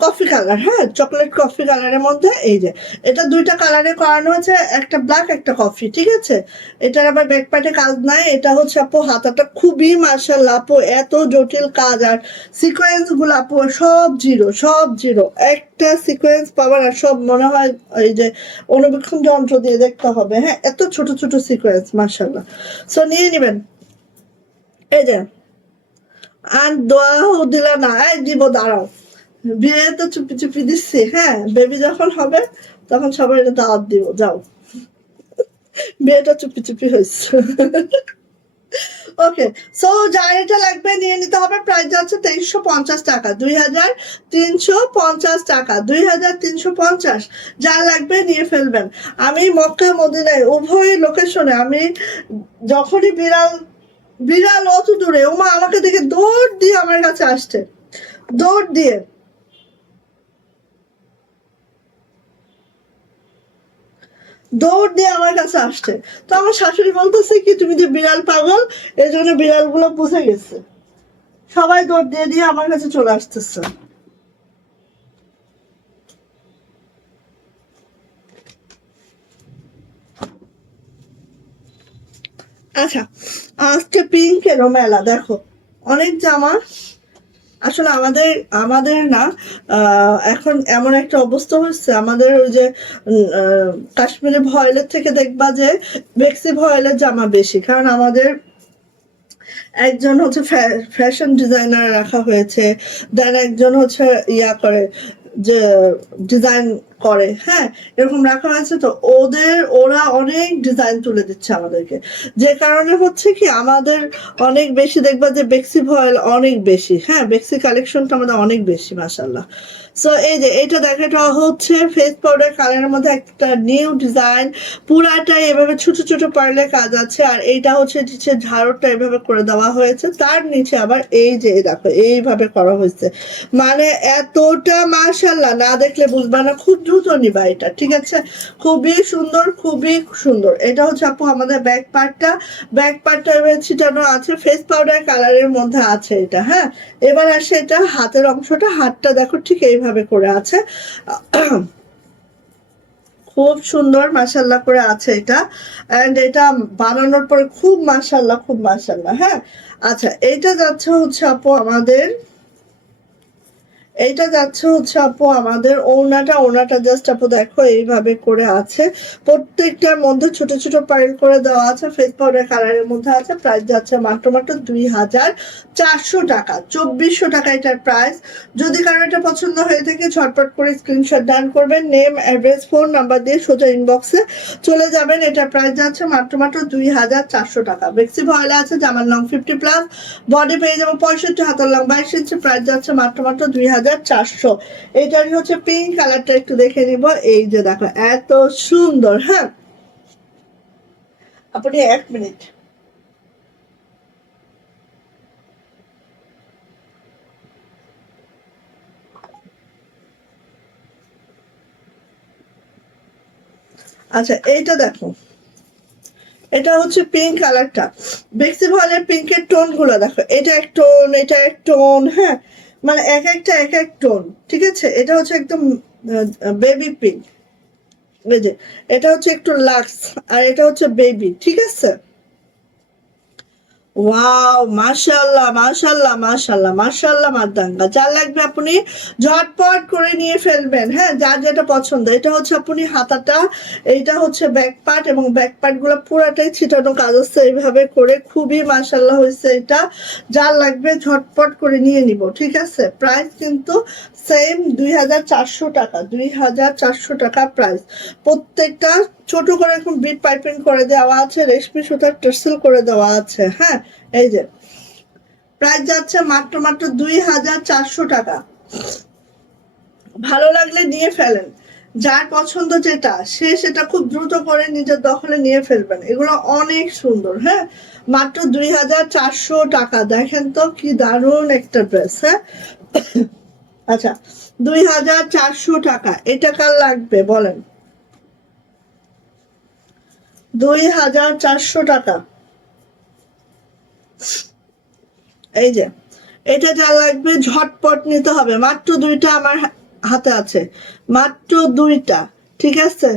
কফি কালার, হ্যাঁ, চকলেট কফি কালারের মধ্যে। এই যে এটা দুইটা কালারে করানো হয়েছে, একটা ব্ল্যাক একটা কফি, ঠিক আছে। এটার আবার ব্যাক পার্টে কাজ নাই। এটা হচ্ছে আপু হাতাটা খুবই মার্শাল্লাহ আপু, এত জটিল কাজ। আর সিকোয়েন্স গুলো আপু সব জিরো, সব জিরো, একটা সিকোয়েন্স পাবার আর সব মনে হয় এই যে অনুবীক্ষণ যন্ত্র দিয়ে দেখতে হবে। হ্যাঁ, এত ছোট ছোট সিকোয়েন্স, মার্শাল্লাহ। সো নিয়ে নিবেন। এই যে, আর দোয়াও দিলা না, এই দিব, দাঁড়াও। বিয়ে তো চুপি চুপি দিচ্ছি, হ্যাঁ, বেবি যখন হবে তখন সবাই দাওয়াত দিব, যাও। বিয়েটা চুপি চুপি হয়েছে। ওকে, সো যার এটা লাগবে নিয়ে নিতে হবে। প্রাইস যাচ্ছে 2350 টাকা, 2350 টাকা, 2350। যা লাগবে নিয়ে ফেলবেন। আমি মক্কা মদিনায় উভয় লোকেশনে, আমি যখনই বিড়াল বিড়াল অত দূরে, ওমা আমাকে দেখে দৌড় দিয়ে আমার কাছে আসছে, দৌড় দিয়ে। দৌড় দিয়ে আমার কাছে আসছে। তো আমার শাশুড়ি বলতেছে কি, তুমি যে বিড়াল পাগল, এই জন্য বিড়ালগুলো বুঝে গেছে, সবাই দৌড় দিয়ে দিয়ে আমার কাছে চলে আসতেছে। আচ্ছা, আজকে পিঙ্কেরও মেলা, দেখো অনেক জামা। আসলে আমাদের আমাদের না, এখন এমন একটা অবস্থা হচ্ছে, আমাদের ওই যে কাশ্মীরি ভয়েলের থেকে দেখবা যে বেক্সি ভয়েলের জামা বেশি, কারণ আমাদের একজন হচ্ছে ফ্যাশন ডিজাইনার রাখা হয়েছে, দেন একজন হচ্ছে ইয়া করে, যে ডিজাইন করে, হ্যাঁ, এরকম রাখা হয়েছে। তো ওরা অনেক ডিজাইন তুলে দিচ্ছে আমাদেরকে, যে কারণে হচ্ছে কি আমাদের অনেক বেশি দেখবা যে বেক্সি ভয়েল অনেক বেশি, হ্যাঁ, বেক্সি কালেকশনটা আমাদের অনেক বেশি, মাশাল্লাহ। সো এই যে এটা দেখো, এটা হচ্ছে ফেস পাউডার কালারের মধ্যে একটা নিউ ডিজাইন, পুরাটাই এভাবে ছোট ছোট পার্লের কাজ আছে। আর এইটা হচ্ছে নিচে ঝাড়ুটা এভাবে করে দেওয়া হয়েছে, তার নিচে আবার এই যে দেখো এইভাবে করা হয়েছে। মানে এতটা মাশাল্লাহ, না দেখলে বুঝবা না, খুব দ্রুত নিবা এটা, ঠিক আছে। খুবই সুন্দর, খুবই সুন্দর। এটা হচ্ছে আপু আমাদের ব্যাক পার্টটা এবার ছিটানো আছে, ফেস পাউডার কালারের মধ্যে আছে এটা, হ্যাঁ। এবার আসে এটা হাতের অংশটা, হাতটা দেখো ঠিক এইভাবে করে আছে, খুব সুন্দর মাশাল্লাহ করে আছে এটা। এন্ড এটা বানানোর পরে খুব মাশাল্লাহ, খুব মাশাল্লাহ, হ্যাঁ। আচ্ছা, এইটা যাচ্ছে হচ্ছে আপু আমাদের, এইটা যাচ্ছে হচ্ছে আপু আমাদের ওড়নাটা জাস্ট আপু দেখো এইভাবে করে আছে, প্রত্যেকটার মধ্যে ছোট ছোট পাইল করে দেওয়া আছে, ফেস পাউডার কালারের মধ্যে আছে। প্রাইস যাচ্ছে মাত্র মাত্র 2400 টাকা, 2400 টাকা এটার প্রাইস। যদি কারো এটা পছন্দ হয়ে থাকে ঝটপট করে স্ক্রিনশট ডান করবেন, নেম অ্যাড্রেস ফোন নাম্বার দিয়ে সোজা ইনবক্সে চলে যাবেন। এটার প্রাইস যাচ্ছে মাত্র মাত্র 2400 টাকা। বেক্সি ভয়েলে আছে, জামার লং 50+, বডি পেয়ে যাবো 65, হাতার লং 22 ইঞ্চি। প্রাইস যাচ্ছে মাত্র মাত্র 2400। এটারই হচ্ছে পিঙ্ক কালারটা একটু দেখে নিব। এই যে দেখো এত সুন্দর। হ্যাঁ আপনি 1 মিনিট। আচ্ছা এইটা দেখো, এটা হচ্ছে পিঙ্ক কালারটা, বেক্সি ভয়েলের পিঙ্কের টোন গুলো দেখো, এটা এক টোন, এটা এক টোন। হ্যাঁ মানে এক একটা এক এক টোন, ঠিক আছে। এটা হচ্ছে একদম বেবি পিঙ্ক, এই যে এটা হচ্ছে একটু লাক্স, আর এটা হচ্ছে বেবি, ঠিক আছে। ওয়াও, মাশাআল্লাহ মাশাআল্লাহ মাশাআল্লাহ মাশাআল্লাহ মারদাঙ্গা। যা লাগবে আপনি ঝটপট করে নিয়ে ফেলবেন। হ্যাঁ যার যেটা পছন্দ। এটা হচ্ছে আপনি হাতাটা, এইটা হচ্ছে ব্যাক পার্ট, এবং ব্যাক পার্ট গুলো পুরাটাই ছিটানো কাজ আছে এইভাবে করে, খুবই মাশাআল্লাহ হয়েছে এটা। যার লাগবে ঝটপট করে নিয়ে নিব, ঠিক আছে। প্রাইস কিন্তু সেম 2400 টাকা, 2400 টাকা প্রাইস। প্রত্যেকটা ছোট করে এখন বিট পাইপিং করে দেওয়া আছে, রেশমি সুতার টার্সেল করে দেওয়া আছে। হ্যাঁ এই যে প্রাইস যাচ্ছে মাত্র মাত্র 2400 টাকা। ভালো লাগলে নিয়ে ফেলেন, যার পছন্দ যেটা সে সেটা খুব দ্রুত করে নিজের দখলে নিয়ে ফেলবেন। এগুলো অনেক সুন্দর। হ্যাঁ মাত্র 2400 টাকা। দেখেন তো কি দারুণ একটা ড্রেস। হ্যাঁ আচ্ছা 2400 টাকা। এটা কার লাগবে বলেন? 2400 টাকা। এই যে এটা যা লাগবে ঝটপট নিতে হবে। মাত্র দুইটা আমার হাতে আছে, মাত্র দুইটা, ঠিক আছে।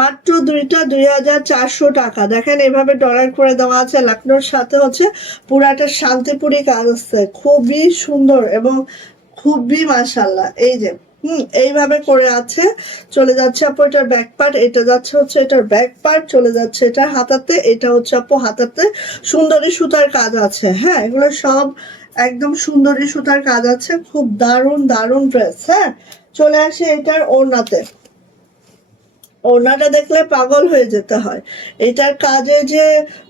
মাত্র দুইটা, 2400 টাকা। দেখেন এভাবে ডলার করে দেওয়া আছে, লাকনোর সাথে হচ্ছে পুরাটা শান্তিপুরি কাজ আছে, খুবই সুন্দর এবং খুবই মাশাআল্লাহ। এই যে এইভাবে করে আছে, চলে যাচ্ছে আপু এটার ব্যাক পার্ট, এটা যাচ্ছে হচ্ছে এটার ব্যাক পার্ট, চলে যাচ্ছে এটা হাতাতে, এটা হচ্ছে আপু হাতাতে সুন্দরী সুতার কাজ আছে। হ্যাঁ এগুলো সব একদম সুন্দরী সুতার কাজ আছে, খুব দারুণ দারুণ ড্রেস। হ্যাঁ চলে আসে এটার ওড়নাতে। ওড়নাটা দেখলে পাগল হয়ে যেতে হয়, এটার কাজে যে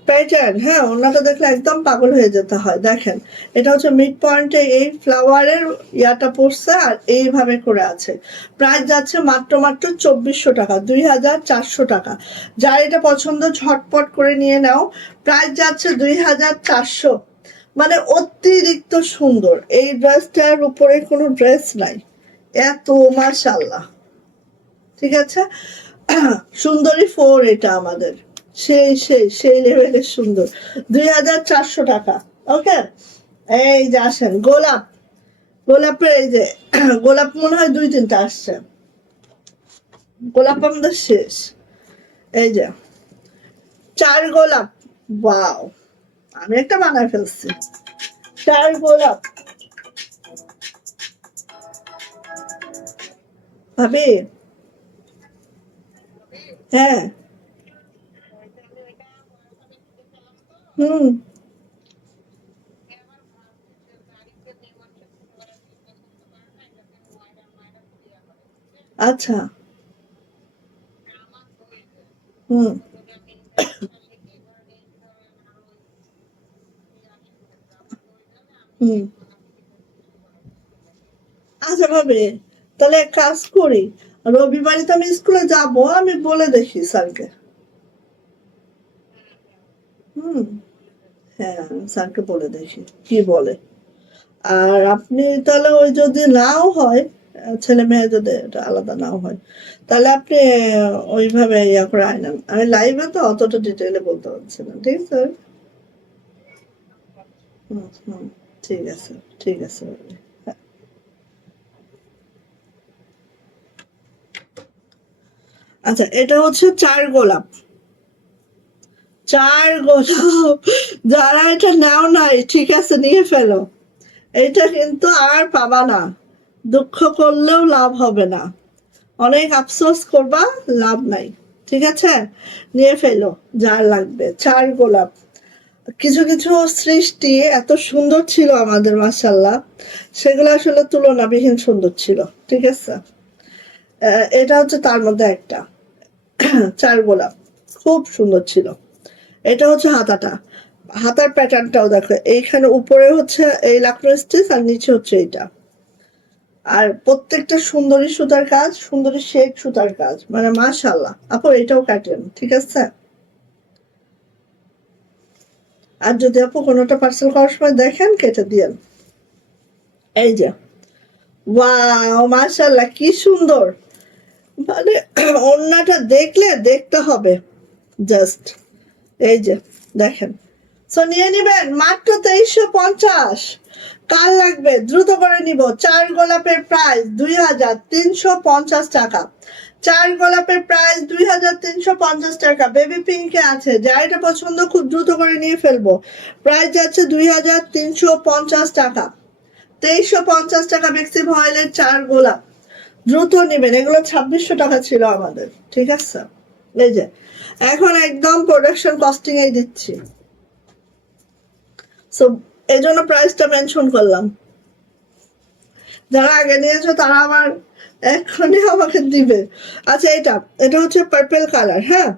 প্যাটার্ন, হ্যাঁ ওড়নাটা দেখলে একদম পাগল হয়ে যেতে হয়। দেখেন এটা হচ্ছে মিড পয়েন্টে এই ফ্লাওয়ারের ইয়াটা পড়ছে, আর এইভাবে করে আছে। প্রাইস যাচ্ছে মাত্র মাত্র 2400 টাকা, 2400 টাকা। যার এটা পছন্দ ঝটপট করে নিয়ে নাও। প্রাইস যাচ্ছে 2400। মানে অতিরিক্ত সুন্দর এই ড্রেসটার উপরে কোনো ড্রেস নাই, এত মাশাআল্লাহ, ঠিক আছে। সুন্দরী 4 এটা আমাদের, সেই সেই সেই লেভেলের সুন্দর। 2400 টাকা। ওকে এই যে আসেন গোলাপ, গোলাপের এই যে গোলাপ মনে হয় 2-3টা আসছে, গোলাপ আমাদের শেষ। এই যে 4 গোলাপ। ওয়াও, আমি একটা বানায় ফেলছি। 4 গোলাপ ভাবি। হ্যাঁ হুম আচ্ছা হুম হুম আচ্ছা ভাবে, তাহলে এক কাজ করি, রবিবারে তো আমি স্কুলে যাব, আমি বলে দেখি স্যারকে। হুম হ্যাঁ স্যারকে বলে দেখি কি বলে। আর আপনি তাহলে ওই যদি নাও হয়, ছেলে মেয়ে যদি এটা আলাদা নাও হয়, তাহলে আপনি ওইভাবে ইয়া করে আইনান। আমি লাইভে তো অতটা ডিটেইলে বলতে পারছি না, ঠিক আছে। হুম হুম ঠিক আছে, ঠিক আছে। হ্যাঁ। আচ্ছা এটা হচ্ছে 4 গোলাপ, 4 গোলাপ। যারা এটা নাও নাই ঠিক আছে নিয়ে ফেলো, এটা কিন্তু আর পাবা না। দুঃখ করলেও লাভ হবে না, অনেক আফসোস করবা, লাভ নাই। ঠিক আছে, নিয়ে ফেলো যার লাগবে। চার গোলাপ, কিছু কিছু সৃষ্টি এত সুন্দর ছিল আমাদের, মাশাল্লাহ, সেগুলো আসলে তুলনাবিহীন সুন্দর ছিল। ঠিক আছে, এটা হচ্ছে তার মধ্যে একটা। চার গোলাপ খুব সুন্দর ছিল। এটা হচ্ছে হাতাটা, হাতার প্যাটার্নটাও দেখো, এইখানে উপরে হচ্ছে এই লাকড়ো স্টিচ আর নিচে হচ্ছে এইটা। আর প্রত্যেকটা সুন্দরী সুতার কাজ, সুন্দরী শেখ সুতার কাজ, মানে মাশাল্লাহ। আপু এটাও কাটেন, ঠিক আছে। আর যদি আপু কোনোটা পার্সেল করার সময় দেখেন, কেটে দিয়েন। এই যে, ওয়াও মাশাল্লাহ, কি সুন্দর, মানে ওড়নাটা দেখলে দেখতে হবে জাস্ট। এই যে দেখেন, সো নিয়ে নিবেন মাত্র 2350। কার লাগবে দ্রুত করে নিব। চার গোলাপের প্রাইস 2350 টাকা। চার গোলাপের প্রাইস 2350 টাকা। বেবি পিঙ্কে আছে, যা এটা পছন্দ খুব দ্রুত করে নিয়ে ফেলবো। প্রাইস যাচ্ছে 2350 টাকা। 2350 টাকা বেক্সি ভয়েলের চার গোলাপ, দ্রুত নেবেন। এগুলো 2600 টাকা ছিল আমাদের, ঠিক আছে। এই যে এখন একদম প্রোডাকশন কস্টিং এই দিচ্ছি, সো এই জন্য প্রাইসটা মেনশন করলাম। যারা আগে নিয়েছো তারা আমার এখনই আমাকে দিবে। আচ্ছা, এটা হচ্ছে পার্পেল কালার। হ্যাঁ,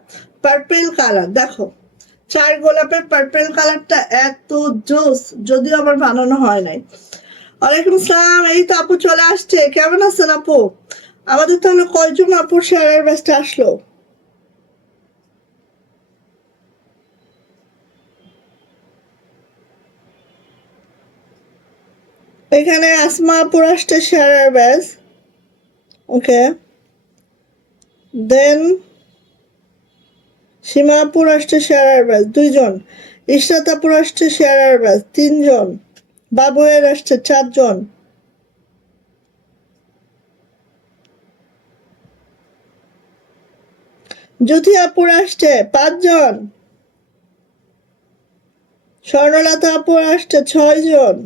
পার্পেল কালার দেখো, চার গোলাপের পার্পেল কালারটা এত জোস, যদিও আমার বানানো হয় নাই। ওয়ালাইকুম আসসালাম, এই তো আপু চলে আসছে। কেমন আছেন আপু? আমাদের তাহলে কয়জন আপুর শেয়ারের ব্যাচটা আসলো? এখানে আসমা আপুর আসছে শেয়ারের ব্যাচ, ওকে। দেন সীমা আপুর আসছে শেয়ারের ব্যাচ 2 জন, ইশরাত আপুর আসছে শেয়ারের ব্যাচ 3 জন, বাবুয়ের আসছে 4 জন, জ্যোতি আপুর আসছে 5 জন, স্বর্ণলতা আপুর আসছে 6 জন,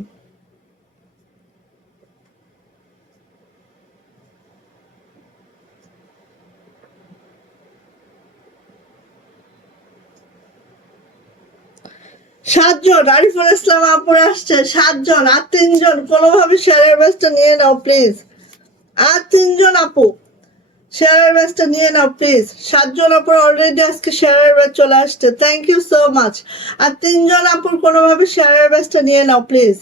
সাতজন, আরিফুল ইসলাম আপুর আসছে 7 জন, আর 3 জন কোনোভাবে শেয়ারের ব্যাচটা নিয়ে নাও প্লিজ। আর 3 জন আপু শেয়ারের ব্যাচটা নিয়ে নাও প্লিজ। 7 জন আপুর অলরেডি আজকে শেয়ারের ব্যাচ চলে আসছে, থ্যাংক ইউ সো মাচ। আর 3 জন আপুর কোনোভাবে শেয়ারের ব্যাচটা নিয়ে নাও প্লিজ।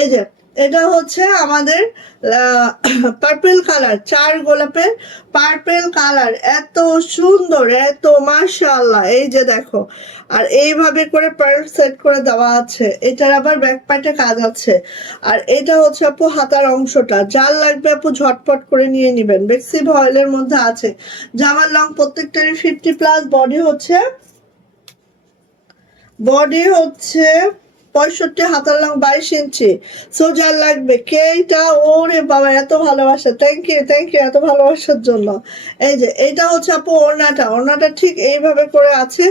এই যে এটা হচ্ছে আমাদের পার্পেল কালার, চার গোলাপের পার্পেল কালার, এত সুন্দর, এত মাশাআল্লাহ। এই যে দেখো, আর এইভাবে করে পার্ল সেট করে দেওয়া আছে। এটার আবার ব্যাক পার্টে কাজ আছে। আর এটা হচ্ছে আপু হাতার অংশটা, যার লাগবে আপু ঝটপট করে নিয়ে নিবেন। বেক্সি ভয়েলের মধ্যে আছে। জামার লং প্রত্যেকটারই 50+, বডি হচ্ছে 65, হাতার লং 22 ইঞ্চি। সো যার লাগবে কে এটা, ওরে বাবা এত ভালোবাসা, থ্যাংক ইউ এত ভালোবাসার জন্য। এই যে এটা হচ্ছে আপু ওড়নাটা ঠিক এইভাবে করে আছে,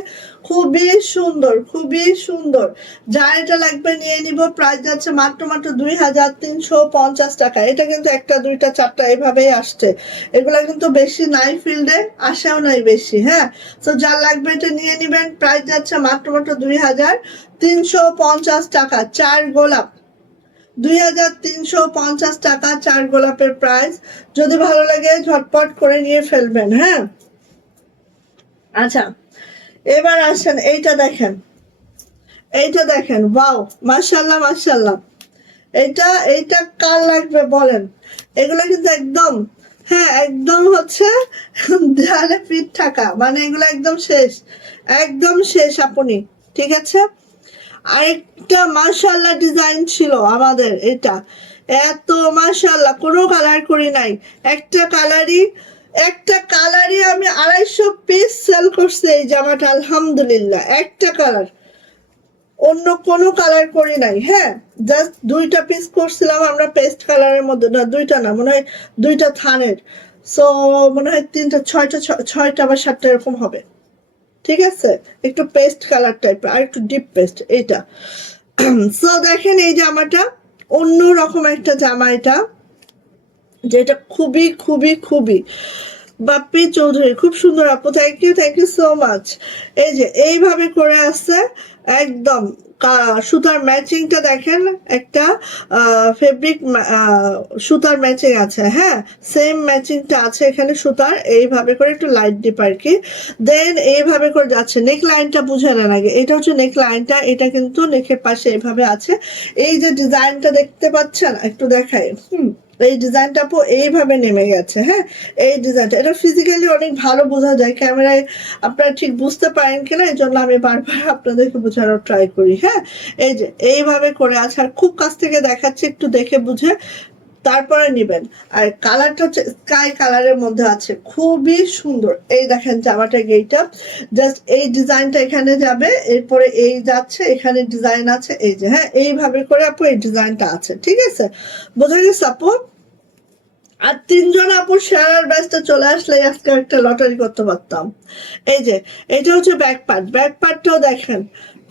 খুবই সুন্দর, খুবই সুন্দর। যার এটা লাগবে নিয়ে নিব। প্রাইস যাচ্ছে মাত্র 2350 টাকা। এটা কিন্তু একটা দুইটা চারটা এভাবেই আসছে, এগুলা কিন্তু বেশি নাই, ফিল্ডে আসেও নাই বেশি। হ্যাঁ, তো যার লাগবে এটা নিয়ে নিবেন। প্রাইস যাচ্ছে মাত্র 2350 টাকা। চার গোলাপ 2350 টাকা, চার গোলাপের প্রাইস। যদি ভালো লাগে ঝটপট করে নিয়ে ফেলবেন। হ্যাঁ, আচ্ছা, এবার আসেন এইটা দেখেন, ওয়াও মাশাল্লাহ মাশাল্লাহ। এইটা কার লাগবে বলেন? এগুলো কিন্তু একদম, হ্যাঁ একদম হচ্ছে দেয়ালে পিঠ থাকা, মানে এগুলো একদম শেষ আপনি। ঠিক আছে, আরেকটা মাশাল্লাহ ডিজাইন ছিল আমাদের, এটা এত মাশাল্লাহ, কোনো কালার করি নাই। একটা কালারই আমি 250 পিস সেল করছি এই জামাটা, আলহামদুলিল্লাহ। একটা কালার, অন্য কোনো কালার করি নাই। হ্যাঁ, জাস্ট 2টা পিস করছিলাম আমরা পেস্ট কালারের মধ্যে, না 2টা না, মনে হয় 2টা থানের। সো মনে হয় 3টা 6টা বা 7টা এরকম হবে। ঠিক আছে, একটু পেস্ট কালার টাইপের, আর একটু ডিপ পেস্ট এইটা। সো দেখেন এই জামাটা অন্য রকম একটা জামা, এটা যেটা খুবই খুবই খুবই বাপ্পি চৌধুরী, খুব সুন্দর আপু, থ্যাংক ইউ সো মাচ। এই যে এইভাবে করে আছে একদম সুতার ম্যাচিংটা দেখেন, একটা ফেব্রিক সুতার ম্যাচিং আছে, হ্যাঁ সেম ম্যাচিংটা আছে এখানে সুতার, এইভাবে করে একটু লাইট ডিপ আর কি। দেন এইভাবে করে যাচ্ছে, নেক লাইনটা বুঝে নেন আগে, এটা হচ্ছে নেক লাইনটা, এটা কিন্তু নেকের পাশে এইভাবে আছে। এই যে ডিজাইনটা দেখতে পাচ্ছেন, একটু দেখাই, এই ডিজাইনটা আপু এইভাবে নেমে গেছে, হ্যাঁ এই ডিজাইনটা, এটা ফিজিক্যালি অনেক ভালো বোঝা যায়, ক্যামেরায় আপনারা ঠিক বুঝতে পারেন কিনা, এই জন্য আমি বারবার আপনাদেরকে বোঝানোর ট্রাই করি, হ্যাঁ এই যে এইভাবে করে আছে, আর খুব কাছ থেকে দেখাচ্ছে, একটু দেখে বুঝে তারপরে নিবেন। আর কালারটা হচ্ছে স্কাই কালারের মধ্যে আছে, খুবই সুন্দর। এই দেখেন জামাটা গেইটা, জাস্ট এই ডিজাইনটা এখানে যাবে, এরপরে এই যাচ্ছে, এখানে ডিজাইন আছে, এই যে হ্যাঁ এইভাবে করে আপু এই ডিজাইনটা আছে, ঠিক আছে বোঝা গেছে আপু। আর তিনজন আপুর শেয়ার ব্যাচটা চলে আসলে আজকে একটা লটারি করতে পারতাম। এই যে এটা হচ্ছে ব্যাক পার্টটাও দেখেন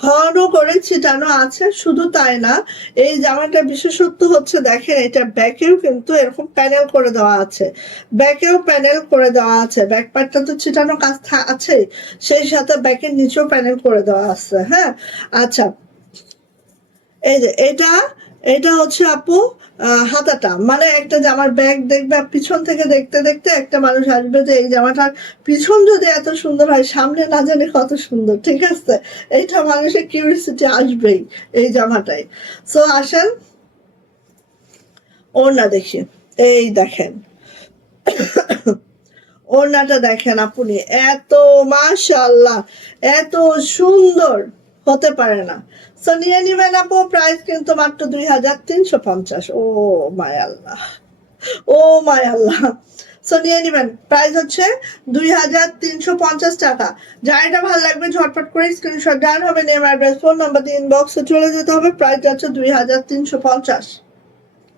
ঘন করে ছিটানো আছে, শুধু তাই না এই জামাটার বিশেষত্ব হচ্ছে দেখেন এটা ব্যাকেও কিন্তু এরকম প্যানেল করে দেওয়া আছে, ব্যাকেও প্যানেল করে দেওয়া আছে, ব্যাক পার্টটা তো ছিটানো কাজ আছে, সেই সাথে ব্যাকের নিচেও প্যানেল করে দেওয়া আছে, হ্যাঁ আচ্ছা। এই যে এটা এটা হচ্ছে আপু হাতাটা, মানে একটা জামার ব্যাগ দেখবে পিছন থেকে দেখতে দেখতে একটা মানুষ আসবে যে এই জামাটার পিছন যদি এত সুন্দর হয়, সামনে না জানে কত সুন্দর, ঠিক আছে এইটা মানুষের কিউরিয়াসিটি আসবেই এই জামাটাই। সো আসেন ওড়না দেখি, এই দেখেন ওড়নাটা দেখেন আপনি, এত মাশাআল্লাহ এত সুন্দর হতে পারে না। সো নিয়ে নিবেন আপু, প্রাইস কিন্তু মাত্র 2350। ও মায় আল্লাহ, ও মায় আল্লাহ। সো নিয়ে নিবেন, প্রাইস হচ্ছে 2350 টাকা। যার এটা ভালো লাগবে ঝটপট করে স্ক্রিনশট ডান হবে, নেম অ্যাড্রেস ফোন নাম্বার দিয়ে ইনবক্সে চলে যেতে হবে, প্রাইস হচ্ছে 2350।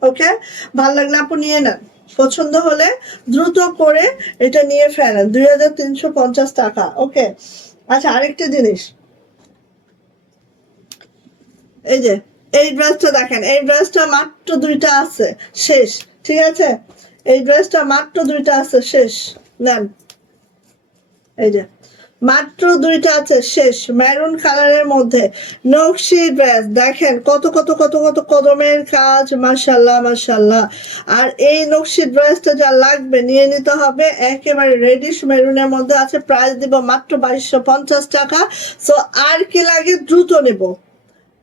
ওকে, ভালো লাগলে আপু নিয়ে নেন, পছন্দ হলে দ্রুত করে এটা নিয়ে ফেলেন, 2350 টাকা। ওকে আচ্ছা, আরেকটা জিনিস, এই যে এই ড্রেসটা দেখেন, এই ড্রেসটা মাত্র দুইটা আছে, শেষ, ঠিক আছে এই ড্রেসটা মাত্র দুইটা আছে, শেষ নেন, এই যে মাত্র দুইটা আছে, শেষ, মেরুন কালারের মধ্যে নকশি ড্রেস দেখেন, কত কত কত কত কদমের কাজ, মাশাল্লাহ মাশাল্লাহ। আর এই নকশি ড্রেসটা যা লাগবে নিয়ে নিতে হবে, একেবারে রেডিশ মেরুনের মধ্যে আছে, প্রাইস দিব মাত্র 2250 টাকা। সো আর কি লাগে, দ্রুত নেব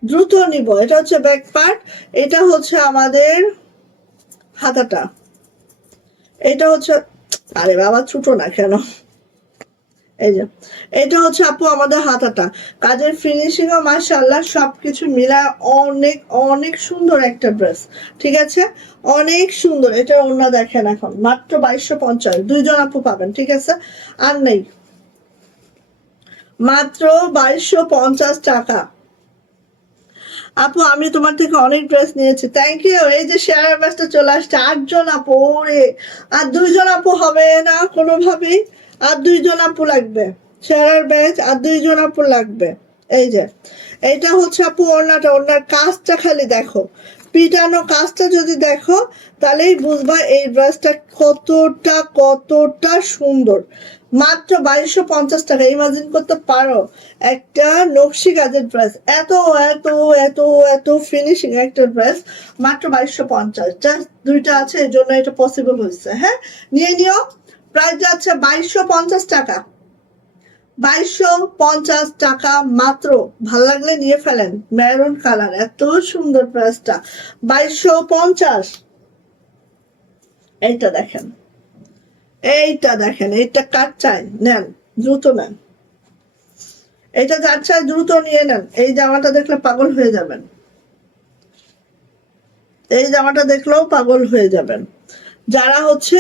দ্রুত নিব। এটা হচ্ছে ব্যাক পার্ট, এটা হচ্ছে আমাদের হাতাটা, এটা হচ্ছে, আরে বাবা ছোট না কেন, এই যে এটা হচ্ছে আপু আমাদের হাতাটা, কাজের ফিনিশিং ও মাশাআল্লাহ সবকিছু মিলায় অনেক অনেক সুন্দর একটা ড্রেস, ঠিক আছে অনেক সুন্দর। এটা ওড়না দেখেন, এখন মাত্র 2250, দুইজন আপু পাবেন, ঠিক আছে আর নেই, মাত্র 2250 টাকা। আপু আমি তোমার থেকে অনেক ড্রেস নিয়েছি, থ্যাংক ইউ। এই যে শেয়ার ব্যাচটা চলে আসছে, 8জন আপু, ওরে আর 2জন আপু হবে না কোনোভাবেই, আর 2জন আপু লাগবে, শেয়ার ব্যাচ আর 2জন আপু লাগবে। এই যে এইটা হচ্ছে আপু ওড়নাটা, ওড়নার কাজটা খালি দেখো, পিটানো কাজটা যদি দেখো তাহলেই বুঝবা এই ড্রেসটা কতটা কতটা সুন্দর। মাত্র 2250 টাকা, ইমাজিন করতে পারো একটা নকশি কাজের ড্রেস, এত এত এত এত ফিনিশিং একটা ড্রেস, মাত্র 2250, জাস্ট দুইটা আছে এই জন্য এটা পসিবল হয়েছে, হ্যাঁ নিয়ে নিও। প্রাইস যাচ্ছে 2250 টাকা, 2250 টাকা মাত্র, ভাল লাগলে নিয়ে ফেলেন, মেরুন কালার, এত সুন্দর ড্রেসটা 2250। এইটা দেখেন, এইটা দেখেন, এইটা কার চাই নেন, দ্রুত নেন, এইটা যার চাই দ্রুত নিয়ে নেন। এই জামাটা দেখলে পাগল হয়ে যাবেন, এই জামাটা দেখলেও পাগল হয়ে যাবেন, যারা হচ্ছে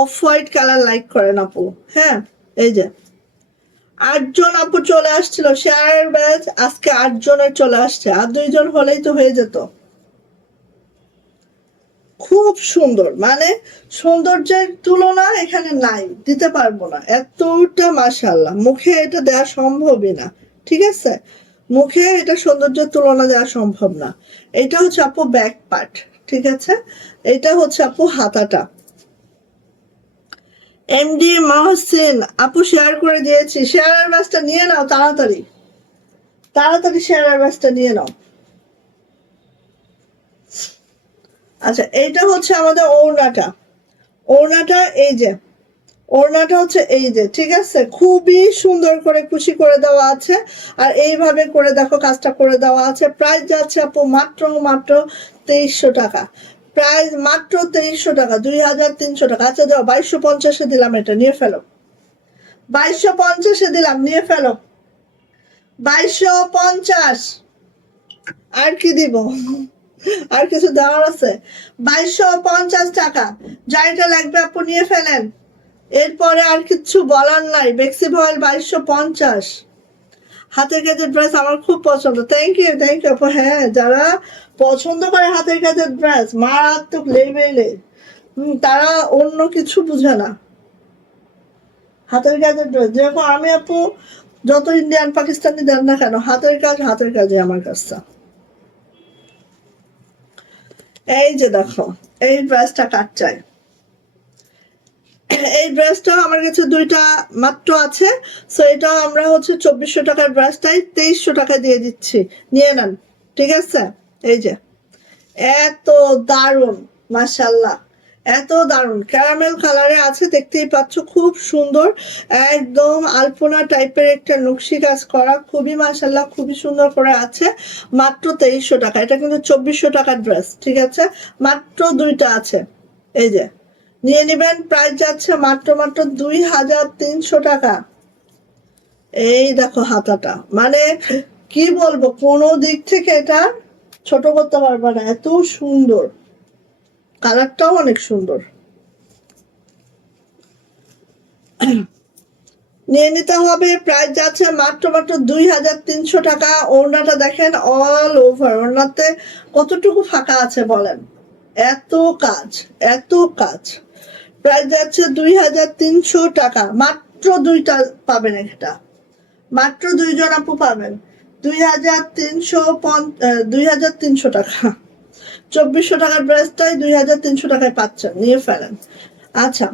অফ হোয়াইট কালার লাইক করেন আপু, হ্যাঁ এই যে 8জন আপু চলে আসছিল শেয়ার ব্যাচ, আজকে 8জনের চলে আসছে, আর 2জন হলেই তো হয়ে যেত। খুব সুন্দর, মানে সৌন্দর্যের তুলনা এখানে নাই, দিতে পারবো না, এতটা মাশাআল্লাহ, মুখে এটা দেওয়া সম্ভবই না, ঠিক আছে মুখে এটা সৌন্দর্যের তুলনা দেওয়া সম্ভব না। এটা হচ্ছে আপু ব্যাক পার্ট, ঠিক আছে এটা হচ্ছে আপু হাতাটা, এমডি মহসিন আপু শেয়ার করে দিয়েছি, শেয়ারের ব্যাচটা নিয়ে নাও তাড়াতাড়ি, তাড়াতাড়ি শেয়ারের ব্যাচটা নিয়ে নাও। আচ্ছা এইটা হচ্ছে আমাদের ওড়নাটা, ওড়নাটা এই যে, ওড়নাটা হচ্ছে এই যে, ঠিক আছে, খুবই সুন্দর করে কুশি করে দেওয়া আছে, আর এইভাবে করে দেখো কাজটা করে দেওয়া আছে। প্রাইস যাচ্ছে আপু মাত্র মাত্র 2300 টাকা, প্রাইস মাত্র 2300 টাকা, 2300 টাকা। আচ্ছা যাও 2250-এ দিলাম, এটা নিয়ে ফেলো, 2250-এ দিলাম, নিয়ে ফেলো 2250। আর কি দিব, আর কিছু দেওয়ার আছে? 2250 টাকা, যাইটা লাগবে আপু নিয়ে ফেলেন, এরপরে আর কিচ্ছু বলার নাই। বেক্সি ভয়েল 2250। হাতের কাজের ড্রেস আমার খুব পছন্দ, থ্যাংক ইউ আপু। হ্যাঁ যারা পছন্দ করে হাতের কাজের ড্রেস মারাত্মক লেভেলে, তারা অন্য কিছু বুঝে না। হাতের কাজের ড্রেস যেরকম আমি আপু যত ইন্ডিয়ান পাকিস্তানি দেন না কেন, হাতের কাজ হাতের কাজে আমার কাজটা। এই যে দেখো এই ড্রেসটা কাট চাই, এই ড্রেসটা আমার কাছে দুইটা মাত্র আছে, সো এটা আমরা হচ্ছে 2400 টাকার ড্রেসটাই 2300 টাকা দিয়ে দিচ্ছি, নিয়ে নেন, ঠিক আছে। এই যে এত দারুণ, মাশাল্লাহ এত দারুণ ক্যারামেল কালারে আছে, দেখতেই পাচ্ছ খুব সুন্দর, একদম আলপনা টাইপের একটা নকশি কাজ করা, খুবই মাশাল্লাহ খুবই সুন্দর করে আছে, মাত্র 2300 টাকা। এটা কিন্তু 2400 টাকার ড্রেস, ঠিক আছে, মাত্র দুইটা আছে, এই যে নিয়ে নেবেন। প্রাইস যাচ্ছে মাত্র মাত্র 2300 টাকা। এই দেখো হাতাটা, মানে কি বলবো, কোনো দিক থেকে এটা ছোট করতে পারবে না, এত সুন্দর, কালারটাও অনেক সুন্দর। নিয়ে নিতে হবে, প্রাইস যাচ্ছে মাত্র মাত্র 2300 টাকা। ওড়নাটা দেখেন অল ওভার, ওড়নাতে কতটুকু ফাঁকা আছে বলেন, এত কাজ এত কাজ। প্রাইস যাচ্ছে 2300 টাকা, মাত্র দুইটা পাবেন, একটা মাত্র দুইজন আপু পাবেন, 2300 টাকা, 2400 টাকার ড্রেসটাই 2300 টাকায় পাচ্ছেন, নিয়ে ফেলেন। আচ্ছা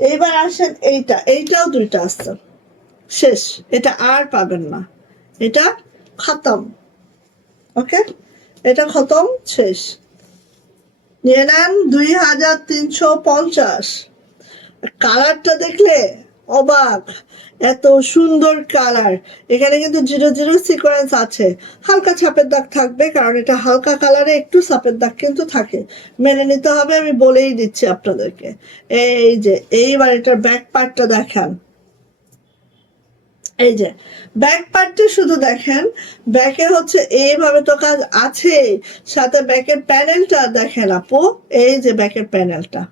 এইবার আসেন এইটা, এইটাও দুইটা আসছে, শেষ, এটা আর পাবেন না, এটা খতম, ওকে, এটা খতম, শেষ, নিয়ে নেন 2350। কালারটা দেখলে অবাক, এত সুন্দর কালার। এখানে কিন্তু 00 সিকোয়েন্স আছে, হালকা ছাপের দাগ থাকবে, কারণ এটা হালকা কালারে একটু ছাপের দাগ কিন্তু থাকে, মেনে নিতে হবে, আমি বলেই দিচ্ছি আপনাদেরকে। এই যে এইবার এটার ব্যাক পার্টটা দেখান, এই যে ব্যাক পার্টটা শুধু দেখেন, ব্যাকে হচ্ছে এইভাবে তো কাজ আছে, সাথে ব্যাকের প্যানেলটা দেখেন আপু, এই যে ব্যাকের প্যানেলটা,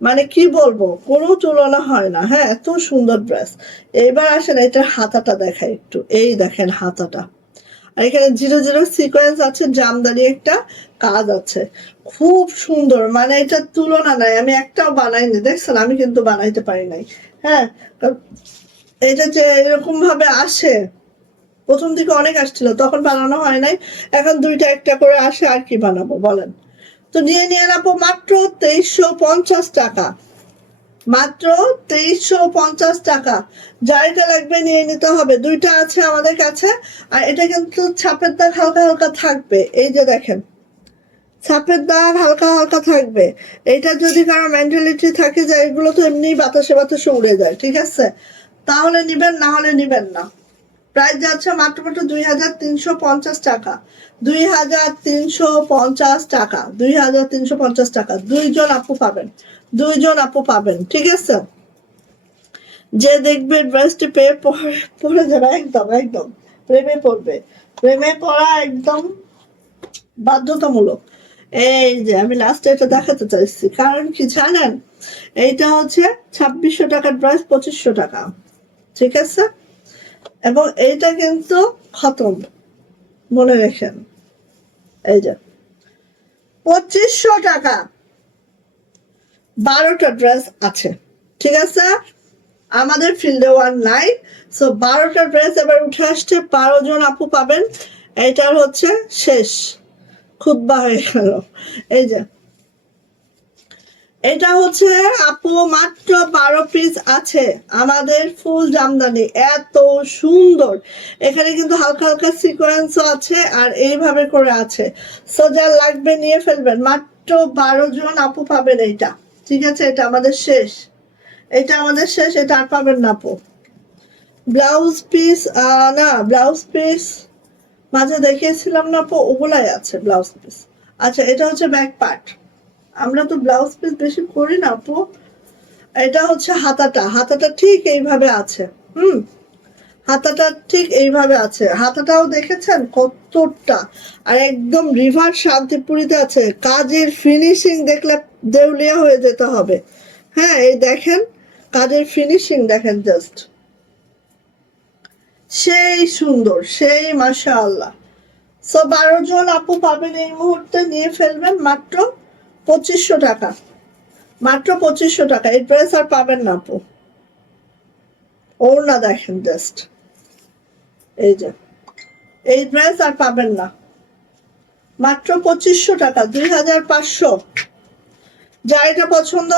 মানে কি বলবো, কোনো তুলনা হয় না, হ্যাঁ এত সুন্দর ড্রেস। এবার আসেন এটার হাতাটা দেখাই একটু, এই দেখেন হাতাটা, আর এখানে 00 সিকোয়েন্স আছে, জামদানি একটা কাজ আছে, খুব সুন্দর, মানে এটার তুলনা নাই। আমি একটাও বানাইনি, দেখছেন, আমি কিন্তু বানাইতে পারি নাই, হ্যাঁ, এটা যে এরকম ভাবে আসে, প্রথম দিকে অনেক আসছিল, তখন বানানো হয় নাই, এখন দুইটা একটা করে আসে, আর কি বানাবো বলেন। তো নিয়ে নেবো মাত্র 2350 টাকা, মাত্র 2350 টাকা। যাইটা লাগবে নিয়ে নিতে হবে, দুইটা আছে আমাদের কাছে, আর এটা কিন্তু ছাপের দাগ হালকা হালকা থাকবে, এই যে দেখেন ছাপের দাগ হালকা হালকা থাকবে। এটা যদি কারো মেন্টালিটি থাকে যে এগুলো তো এমনি বাতাসে বাতাসে উড়ে যায়, ঠিক আছে, তাহলে নিবেন, না হলে নিবেন না। প্রাইস যাচ্ছে মাত্র মাত্র 2350 টাকা, 2350 টাকা, 2350 টাকা। দুইজন আপু পাবেন, দুইজন আপু পাবেন, ঠিক আছে। যে দেখবে ড্রেসটি পেয়ে পড়ে যাবে, একদম একদম প্রেমে পড়বে, প্রেমে পড়া একদম বাধ্যতামূলক। এই যে আমি লাস্টে এটা দেখাতে চাইছি, কারণ কি জানেন, এইটা হচ্ছে 2600 টাকার ড্রেস 2500 টাকা, ঠিক আছে, এবং এইটা কিন্তু খতম, মনে রেখেন, এই যে 2500 টাকা 12টা ড্রেস আছে, ঠিক আছে, আমাদের ফিল্ডে ওয়ান নাই, সো 12টা ড্রেস এবার উঠে আসছে, 12 জন আপু পাবেন, এইটার হচ্ছে শেষ, খুতবা হয়ে গেল। এই যে এটা হচ্ছে আপু মাত্র 12 পিস আছে আমাদের ফুল জামদানি, এত সুন্দর। এখানে কিন্তু হালকা হালকা সিকোয়েন্সও আছে আর এইভাবে করে আছে। সো যা লাগবে নিয়ে ফেলবেন, মাত্র 12 জন আপু পাবেন এইটা। ঠিক আছে, এটা আমাদের শেষ, এটা আমাদের শেষ, এটা আর পাবেন না আপু। ব্লাউজ পিস না, ব্লাউজ পিস মাঝে দেখিয়েছিলাম না আপু, ওগুলাই আছে ব্লাউজ পিস। আচ্ছা, এটা হচ্ছে ব্যাক পার্ট, আমরা তো ব্লাউজ পিস বেশি করি না আপু। এটা হচ্ছে হাতাটা, হাতাটা ঠিক এইভাবে আছে। হাতাটা ঠিক এইভাবে আছে, হাতাটাও দেখেছেন কতটা, আর একদম রিভার শান্তিপুরিতে আছে। কাজের ফিনিশিং দেখলে দেউলিয়া হয়ে যেতে হবে। হ্যাঁ, এই দেখেন কাজের ফিনিশিং দেখেন, জাস্ট সেই সুন্দর, সেই মাশাআল্লাহ। সো 12 জন আপু পাবেন এই মুহূর্তে, নিয়ে ফেলবেন মাত্র 2500 টাকা, মাত্র 2500 টাকা। এই ড্রেস আর পাবেন না আপু। ওড়না দেখেন জাস্ট, এই যে এই ড্রেস আর পাবেন না, মাত্র 2500 টাকা, 2500। যা এটা পছন্দ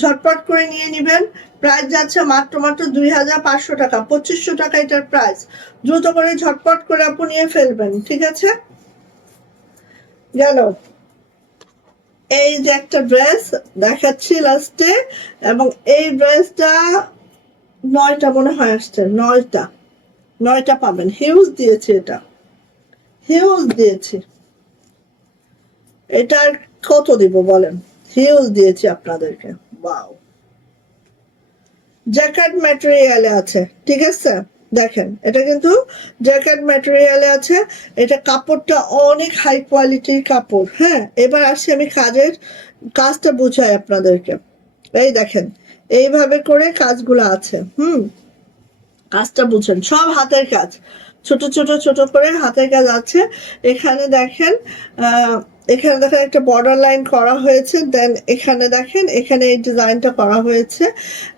ঝটপট করে নিয়ে নিবেন। প্রাইস যাচ্ছে মাত্র মাত্র 2500 টাকা, 2500 টাকা এটার প্রাইস। দ্রুত করে ঝটপট করে আপু নিয়ে ফেলবেন, ঠিক আছে। গেল, এই যে একটা ড্রেস দেখাচ্ছি লাস্টে, এবং এই ড্রেসটা 9টা মনে হয় আসছে, 9টা পাবেন। হিউজ দিয়েছি, এটা হিউজ দিয়েছি, এটার কত দিব বলেন, হিউজ দিয়েছি আপনাদেরকে। ওয়াও, জ্যাকেট ম্যাটেরিয়ালে আছে, ঠিক আছে। দেখেন এটা কিন্তু জ্যাকেট ম্যাটেরিয়ালে আছে, এটা কাপড়টা অনেক হাই কোয়ালিটির কাপড়। হ্যাঁ, এবার আসি আমি কাজটা বুঝাই আপনাদেরকে। এই দেখেন এইভাবে করে কাজগুলো আছে। কাজটা বুঝেন, সব হাতের কাজ, ছোট ছোট ছোট করে হাতের কাজ আছে। এখানে দেখেন এখানে দেখেন একটা বর্ডার লাইন করা হয়েছে, দেন এখানে দেখেন এখানে এই ডিজাইনটা করা হয়েছে,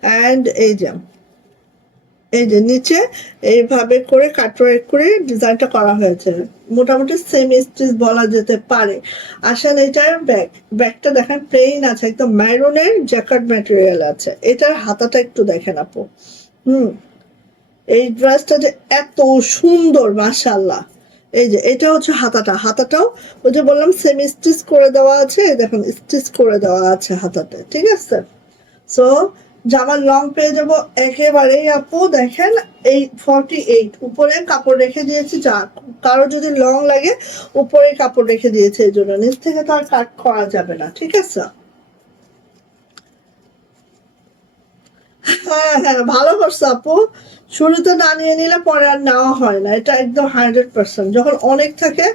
অ্যান্ড এই যে নিচে এইভাবে করে কাটওয়ার্ক করে ডিজাইনটা করা হয়েছে, মোটামুটি সেমি স্টিচ বলা যেতে পারে। আসেন এটার ব্যাগটা দেখেন প্লেন আছে, একদম ম্যারুনের জ্যাকেট ম্যাটেরিয়াল আছে। এটার হাতাটা একটু দেখেন আপু। এই ড্রেসটা যে এত সুন্দর মাশাআল্লাহ। এই যে এটা হচ্ছে হাতাটা, হাতাটাও ওই যে বললাম সেমি স্টিচ করে দেওয়া আছে, দেখুন স্টিচ করে দেওয়া আছে হাতাতে, ঠিক আছে। সো জামার লং পেয়ে যাবো একেবারেই আপু। দেখেন এই 48 উপরে কাপড় রেখে দিয়েছি, যা কারো যদি লং লাগে উপরে কাপড় রেখে দিয়েছে, এই জন্য নিচ থেকে তো আর কাট করা যাবে না, ঠিক আছে। হ্যাঁ হ্যাঁ, ভালো করছো আপু, শুরুতে না নিয়ে নিলে পরে আর নেওয়া হয় না, এটা একদম 100%। যখন অনেক থাকে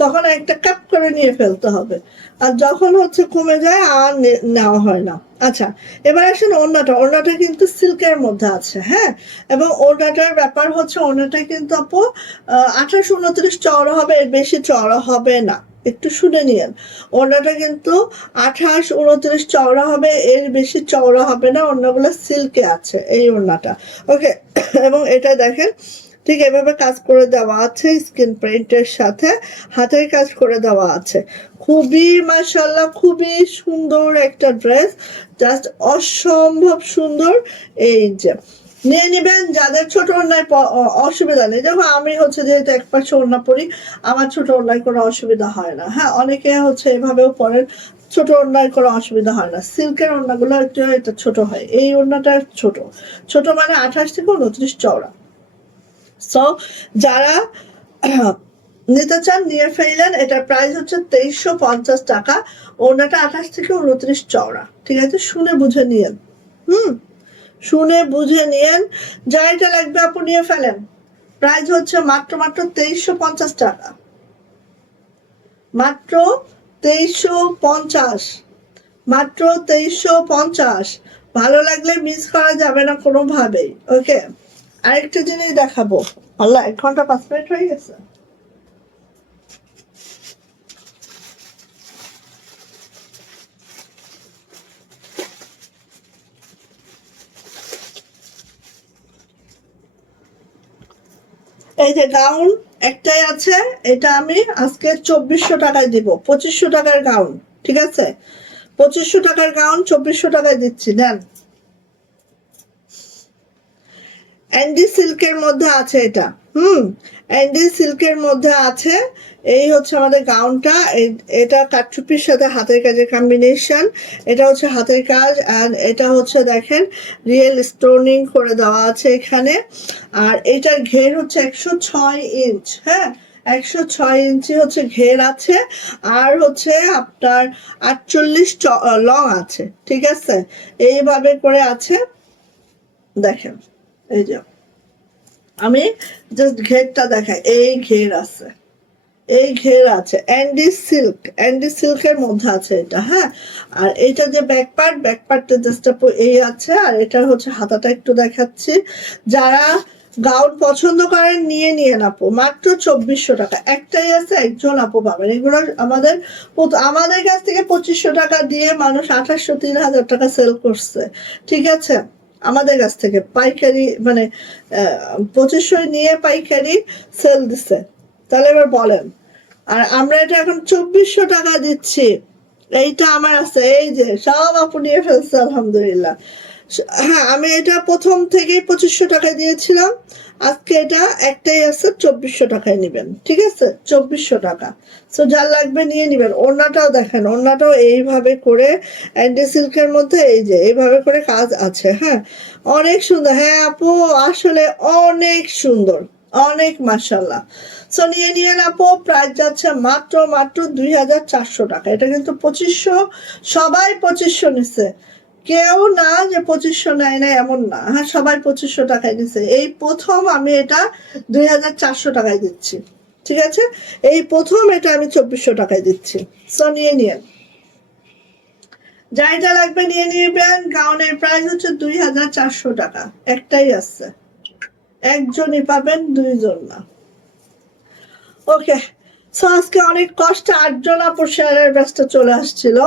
তখন একটা কাপ করে নিয়ে ফেলতে হবে, আর যখন হচ্ছে কমে যায় আর নেওয়া হয় না। আচ্ছা, এবার আসেন ওড়নাটা। ওড়নাটা কিন্তু সিল্কের মধ্যে আছে, হ্যাঁ। এবং ওড়নাটার ব্যাপার হচ্ছে, ওড়নাটা কিন্তু আপু 28-29 চওড়া হবে, এর বেশি চওড়া হবে না, একটু শুনে নিয়েন। ওড়নাটা কিন্তু 28-29 চওড়া হবে, এর বেশি চওড়া হবে না। ওড়নাগুলো সিল্কে আছে এই ওড়নাটা, ওকে। এবং এটা দেখেন ঠিক এভাবে কাজ করে দেওয়া আছে, স্ক্রিন প্রিন্টের সাথে হাতের কাজ করে দেওয়া আছে। খুবই মাশাআল্লাহ, খুবই সুন্দর একটা ড্রেস, জাস্ট অসম্ভব সুন্দর। এই যে নিয়ে নিবেন, যাদের ছোট ওড়নায় অসুবিধা নেই। দেখো আমি হচ্ছে যেহেতু এক পাশে ওড়না পরি, আমার ছোট ওড়নায় কোনো অসুবিধা হয় না। হ্যাঁ, অনেকে হচ্ছে এভাবেও পরেন, ছোট ওড়নায় কোনো অসুবিধা হয় না। সিল্কের ওড়নাগুলো একটু এটা ছোট হয়, এই ওড়নাটা ছোট, ছোট মানে 28-29 চওড়া। সো যারা নিতে চান নিয়ে ফেললেন। এটার প্রাইস হচ্ছে 2350 টাকা। ওড়নাটা 28-29 চওড়া, ঠিক আছে। শুনে বুঝে নিয়েন, শুনে বুঝে নিয়েন। যা এটা লাগবে আপু নিয়ে ফেলেন। প্রাইস হচ্ছে মাত্র মাত্র 2350 টাকা, মাত্র 2350, মাত্র 2350। ভালো লাগলে মিস করা যাবে না কোনোভাবেই, ওকে। আরেকটা জিনিস দেখাবো। আল্লাহ, 1 ঘন্টা 5 মিনিট হয়ে গেছে। এই যে গাউন একটাই আছে, এটা আমি আজকে 2400 টাকায় দিব, 2500 টাকার গাউন, ঠিক আছে। 2500 টাকার গাউন 2400 টাকায় দিচ্ছি, নেন। অ্যান্ডি সিল্কের মধ্যে আছে এটা, অ্যান্ডি সিল্কের মধ্যে আছে। এই হচ্ছে আমাদের গাউনটা, এটা কাটচুপির সাথে হাতের কাজের কম্বিনেশন। এটা হচ্ছে হাতের কাজ, অ্যান্ড এটা হচ্ছে দেখেন রিয়েল স্টোনিং করে দেওয়া আছে এখানে। আর এটার ঘের হচ্ছে 106 ইঞ্চ, হ্যাঁ 106 ইঞ্চি হচ্ছে ঘের আছে, আর হচ্ছে আপনার 48 লং আছে, ঠিক আছে। এইভাবে করে আছে, দেখেন এই যে আমি জাস্ট ঘেরটা দেখাই, এই ঘের আছে, এই ঘের আছে, অ্যান্ডি সিল্কের মধ্যে আছে এটা, হ্যাঁ। আর এইটা যে ব্যাক পার্টটা জাস্ট এই আছে, আর এটা হচ্ছে হাতাটা একটু দেখাচ্ছি। যারা গাউন পছন্দ করেন নিয়ে আপু, মাত্র 2400 টাকা, একটাই আছে, একজন আপু পাবেন। এগুলো আমাদের কাছ থেকে 2500 টাকা দিয়ে মানুষ 2800-3000 টাকা সেল করছে, ঠিক আছে। আমাদের কাছ থেকে পাইকারি মানে 2500 নিয়ে পাইকারি সেল দিছে। তাহলে এবার বলেন, আর আমরা এটা এখন 2400 টাকা দিচ্ছি। এইটা আমার আছে, এই যে সব আপু নিয়ে ফেলছে আলহামদুলিল্লাহ। হ্যাঁ আমি এটা প্রথম থেকেই 2500 টাকায় দিয়েছিলাম, আজকে এটা একটাই আছে 2400 টাকায় নেবেন, ঠিক আছে 2400 টাকা। সো যার লাগবে নিয়ে নেবেন। ওড়নাটাও দেখেন, ওড়নাটাও এইভাবে করে অ্যান্টি সিল্কের মধ্যে এই যে এইভাবে করে কাজ আছে, হ্যাঁ অনেক সুন্দর। হ্যাঁ আপু আসলে অনেক সুন্দর, অনেক মাশাআল্লাহ। সো নিয়ে আপু, প্রাইস যাচ্ছে মাত্র 2400 টাকা। এটা কিন্তু 2500, সবাই 2500 নিচ্ছে, কেউ না যে 2500 নেয় না এমন না, হ্যাঁ সবাই 2500 টাকায় নিচ্ছে। এই প্রথম আমি এটা 2400 টাকায় দিচ্ছি, ঠিক আছে। এই প্রথম এটা আমি 2400 টাকায় দিচ্ছি। সো নিয়ে যাইটা লাগবে নিয়ে নিবেন। গাউনের প্রাইস হচ্ছে 2400 টাকা, একটাই আছে, একজনই পাবেন, দুইজন না। ওকে, সো আজকে অনেক কষ্টে 8 জন আপুর শেয়ারের ব্যাচটা চলে আসছিল।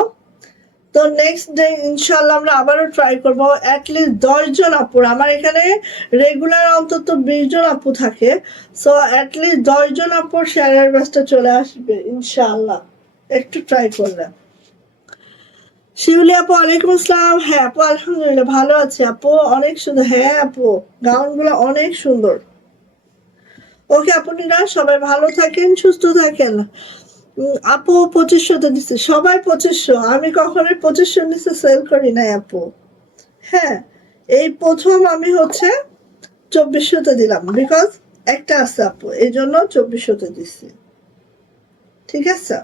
তো নেক্সট ডে ইনশাল্লাহ আমরা আবারও ট্রাই করবো অ্যাটলিস্ট 10 জন আপুর। আমার এখানে রেগুলার অন্তত 20 জন আপু থাকে, সো অ্যাটলিস্ট 10 জন আপুর শেয়ারের ব্যাচটা চলে আসবে ইনশাআল্লাহ, একটু ট্রাই করলে। শিউলি আপু ওয়ালাইকুম আসসালাম। হ্যাঁ আপু আলহামদুলিল্লাহ ভালো আছে আপু, অনেক সুন্দর। হ্যাঁ আপু গাউনগুলো অনেক সুন্দর। ওকে আপুরা সবাই ভালো থাকেন, সুস্থ থাকেন। আপু 2500 দিচ্ছে, সবাই 2500, আমি কখনোই 2500 নিচে সেল করি নাই আপু। হ্যাঁ এই প্রথম আমি হচ্ছে 2400 দিলাম, বিকজ একটা আছে আপু, এই জন্য 2400 দিচ্ছি, ঠিক আছে।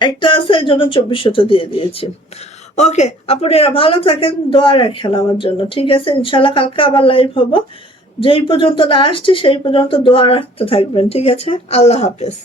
একটা আছে এই জন্য 2400 দিয়ে দিয়েছি। ওকে আপনারা ভালো থাকেন, দোয়া রাখেন আমার জন্য, ঠিক আছে। ইনশাল্লাহ কালকে আবার লাইভ হবো। যেই পর্যন্ত না আসছি সেই পর্যন্ত দোয়া রাখতে থাকবেন, ঠিক আছে। আল্লাহ হাফেজ।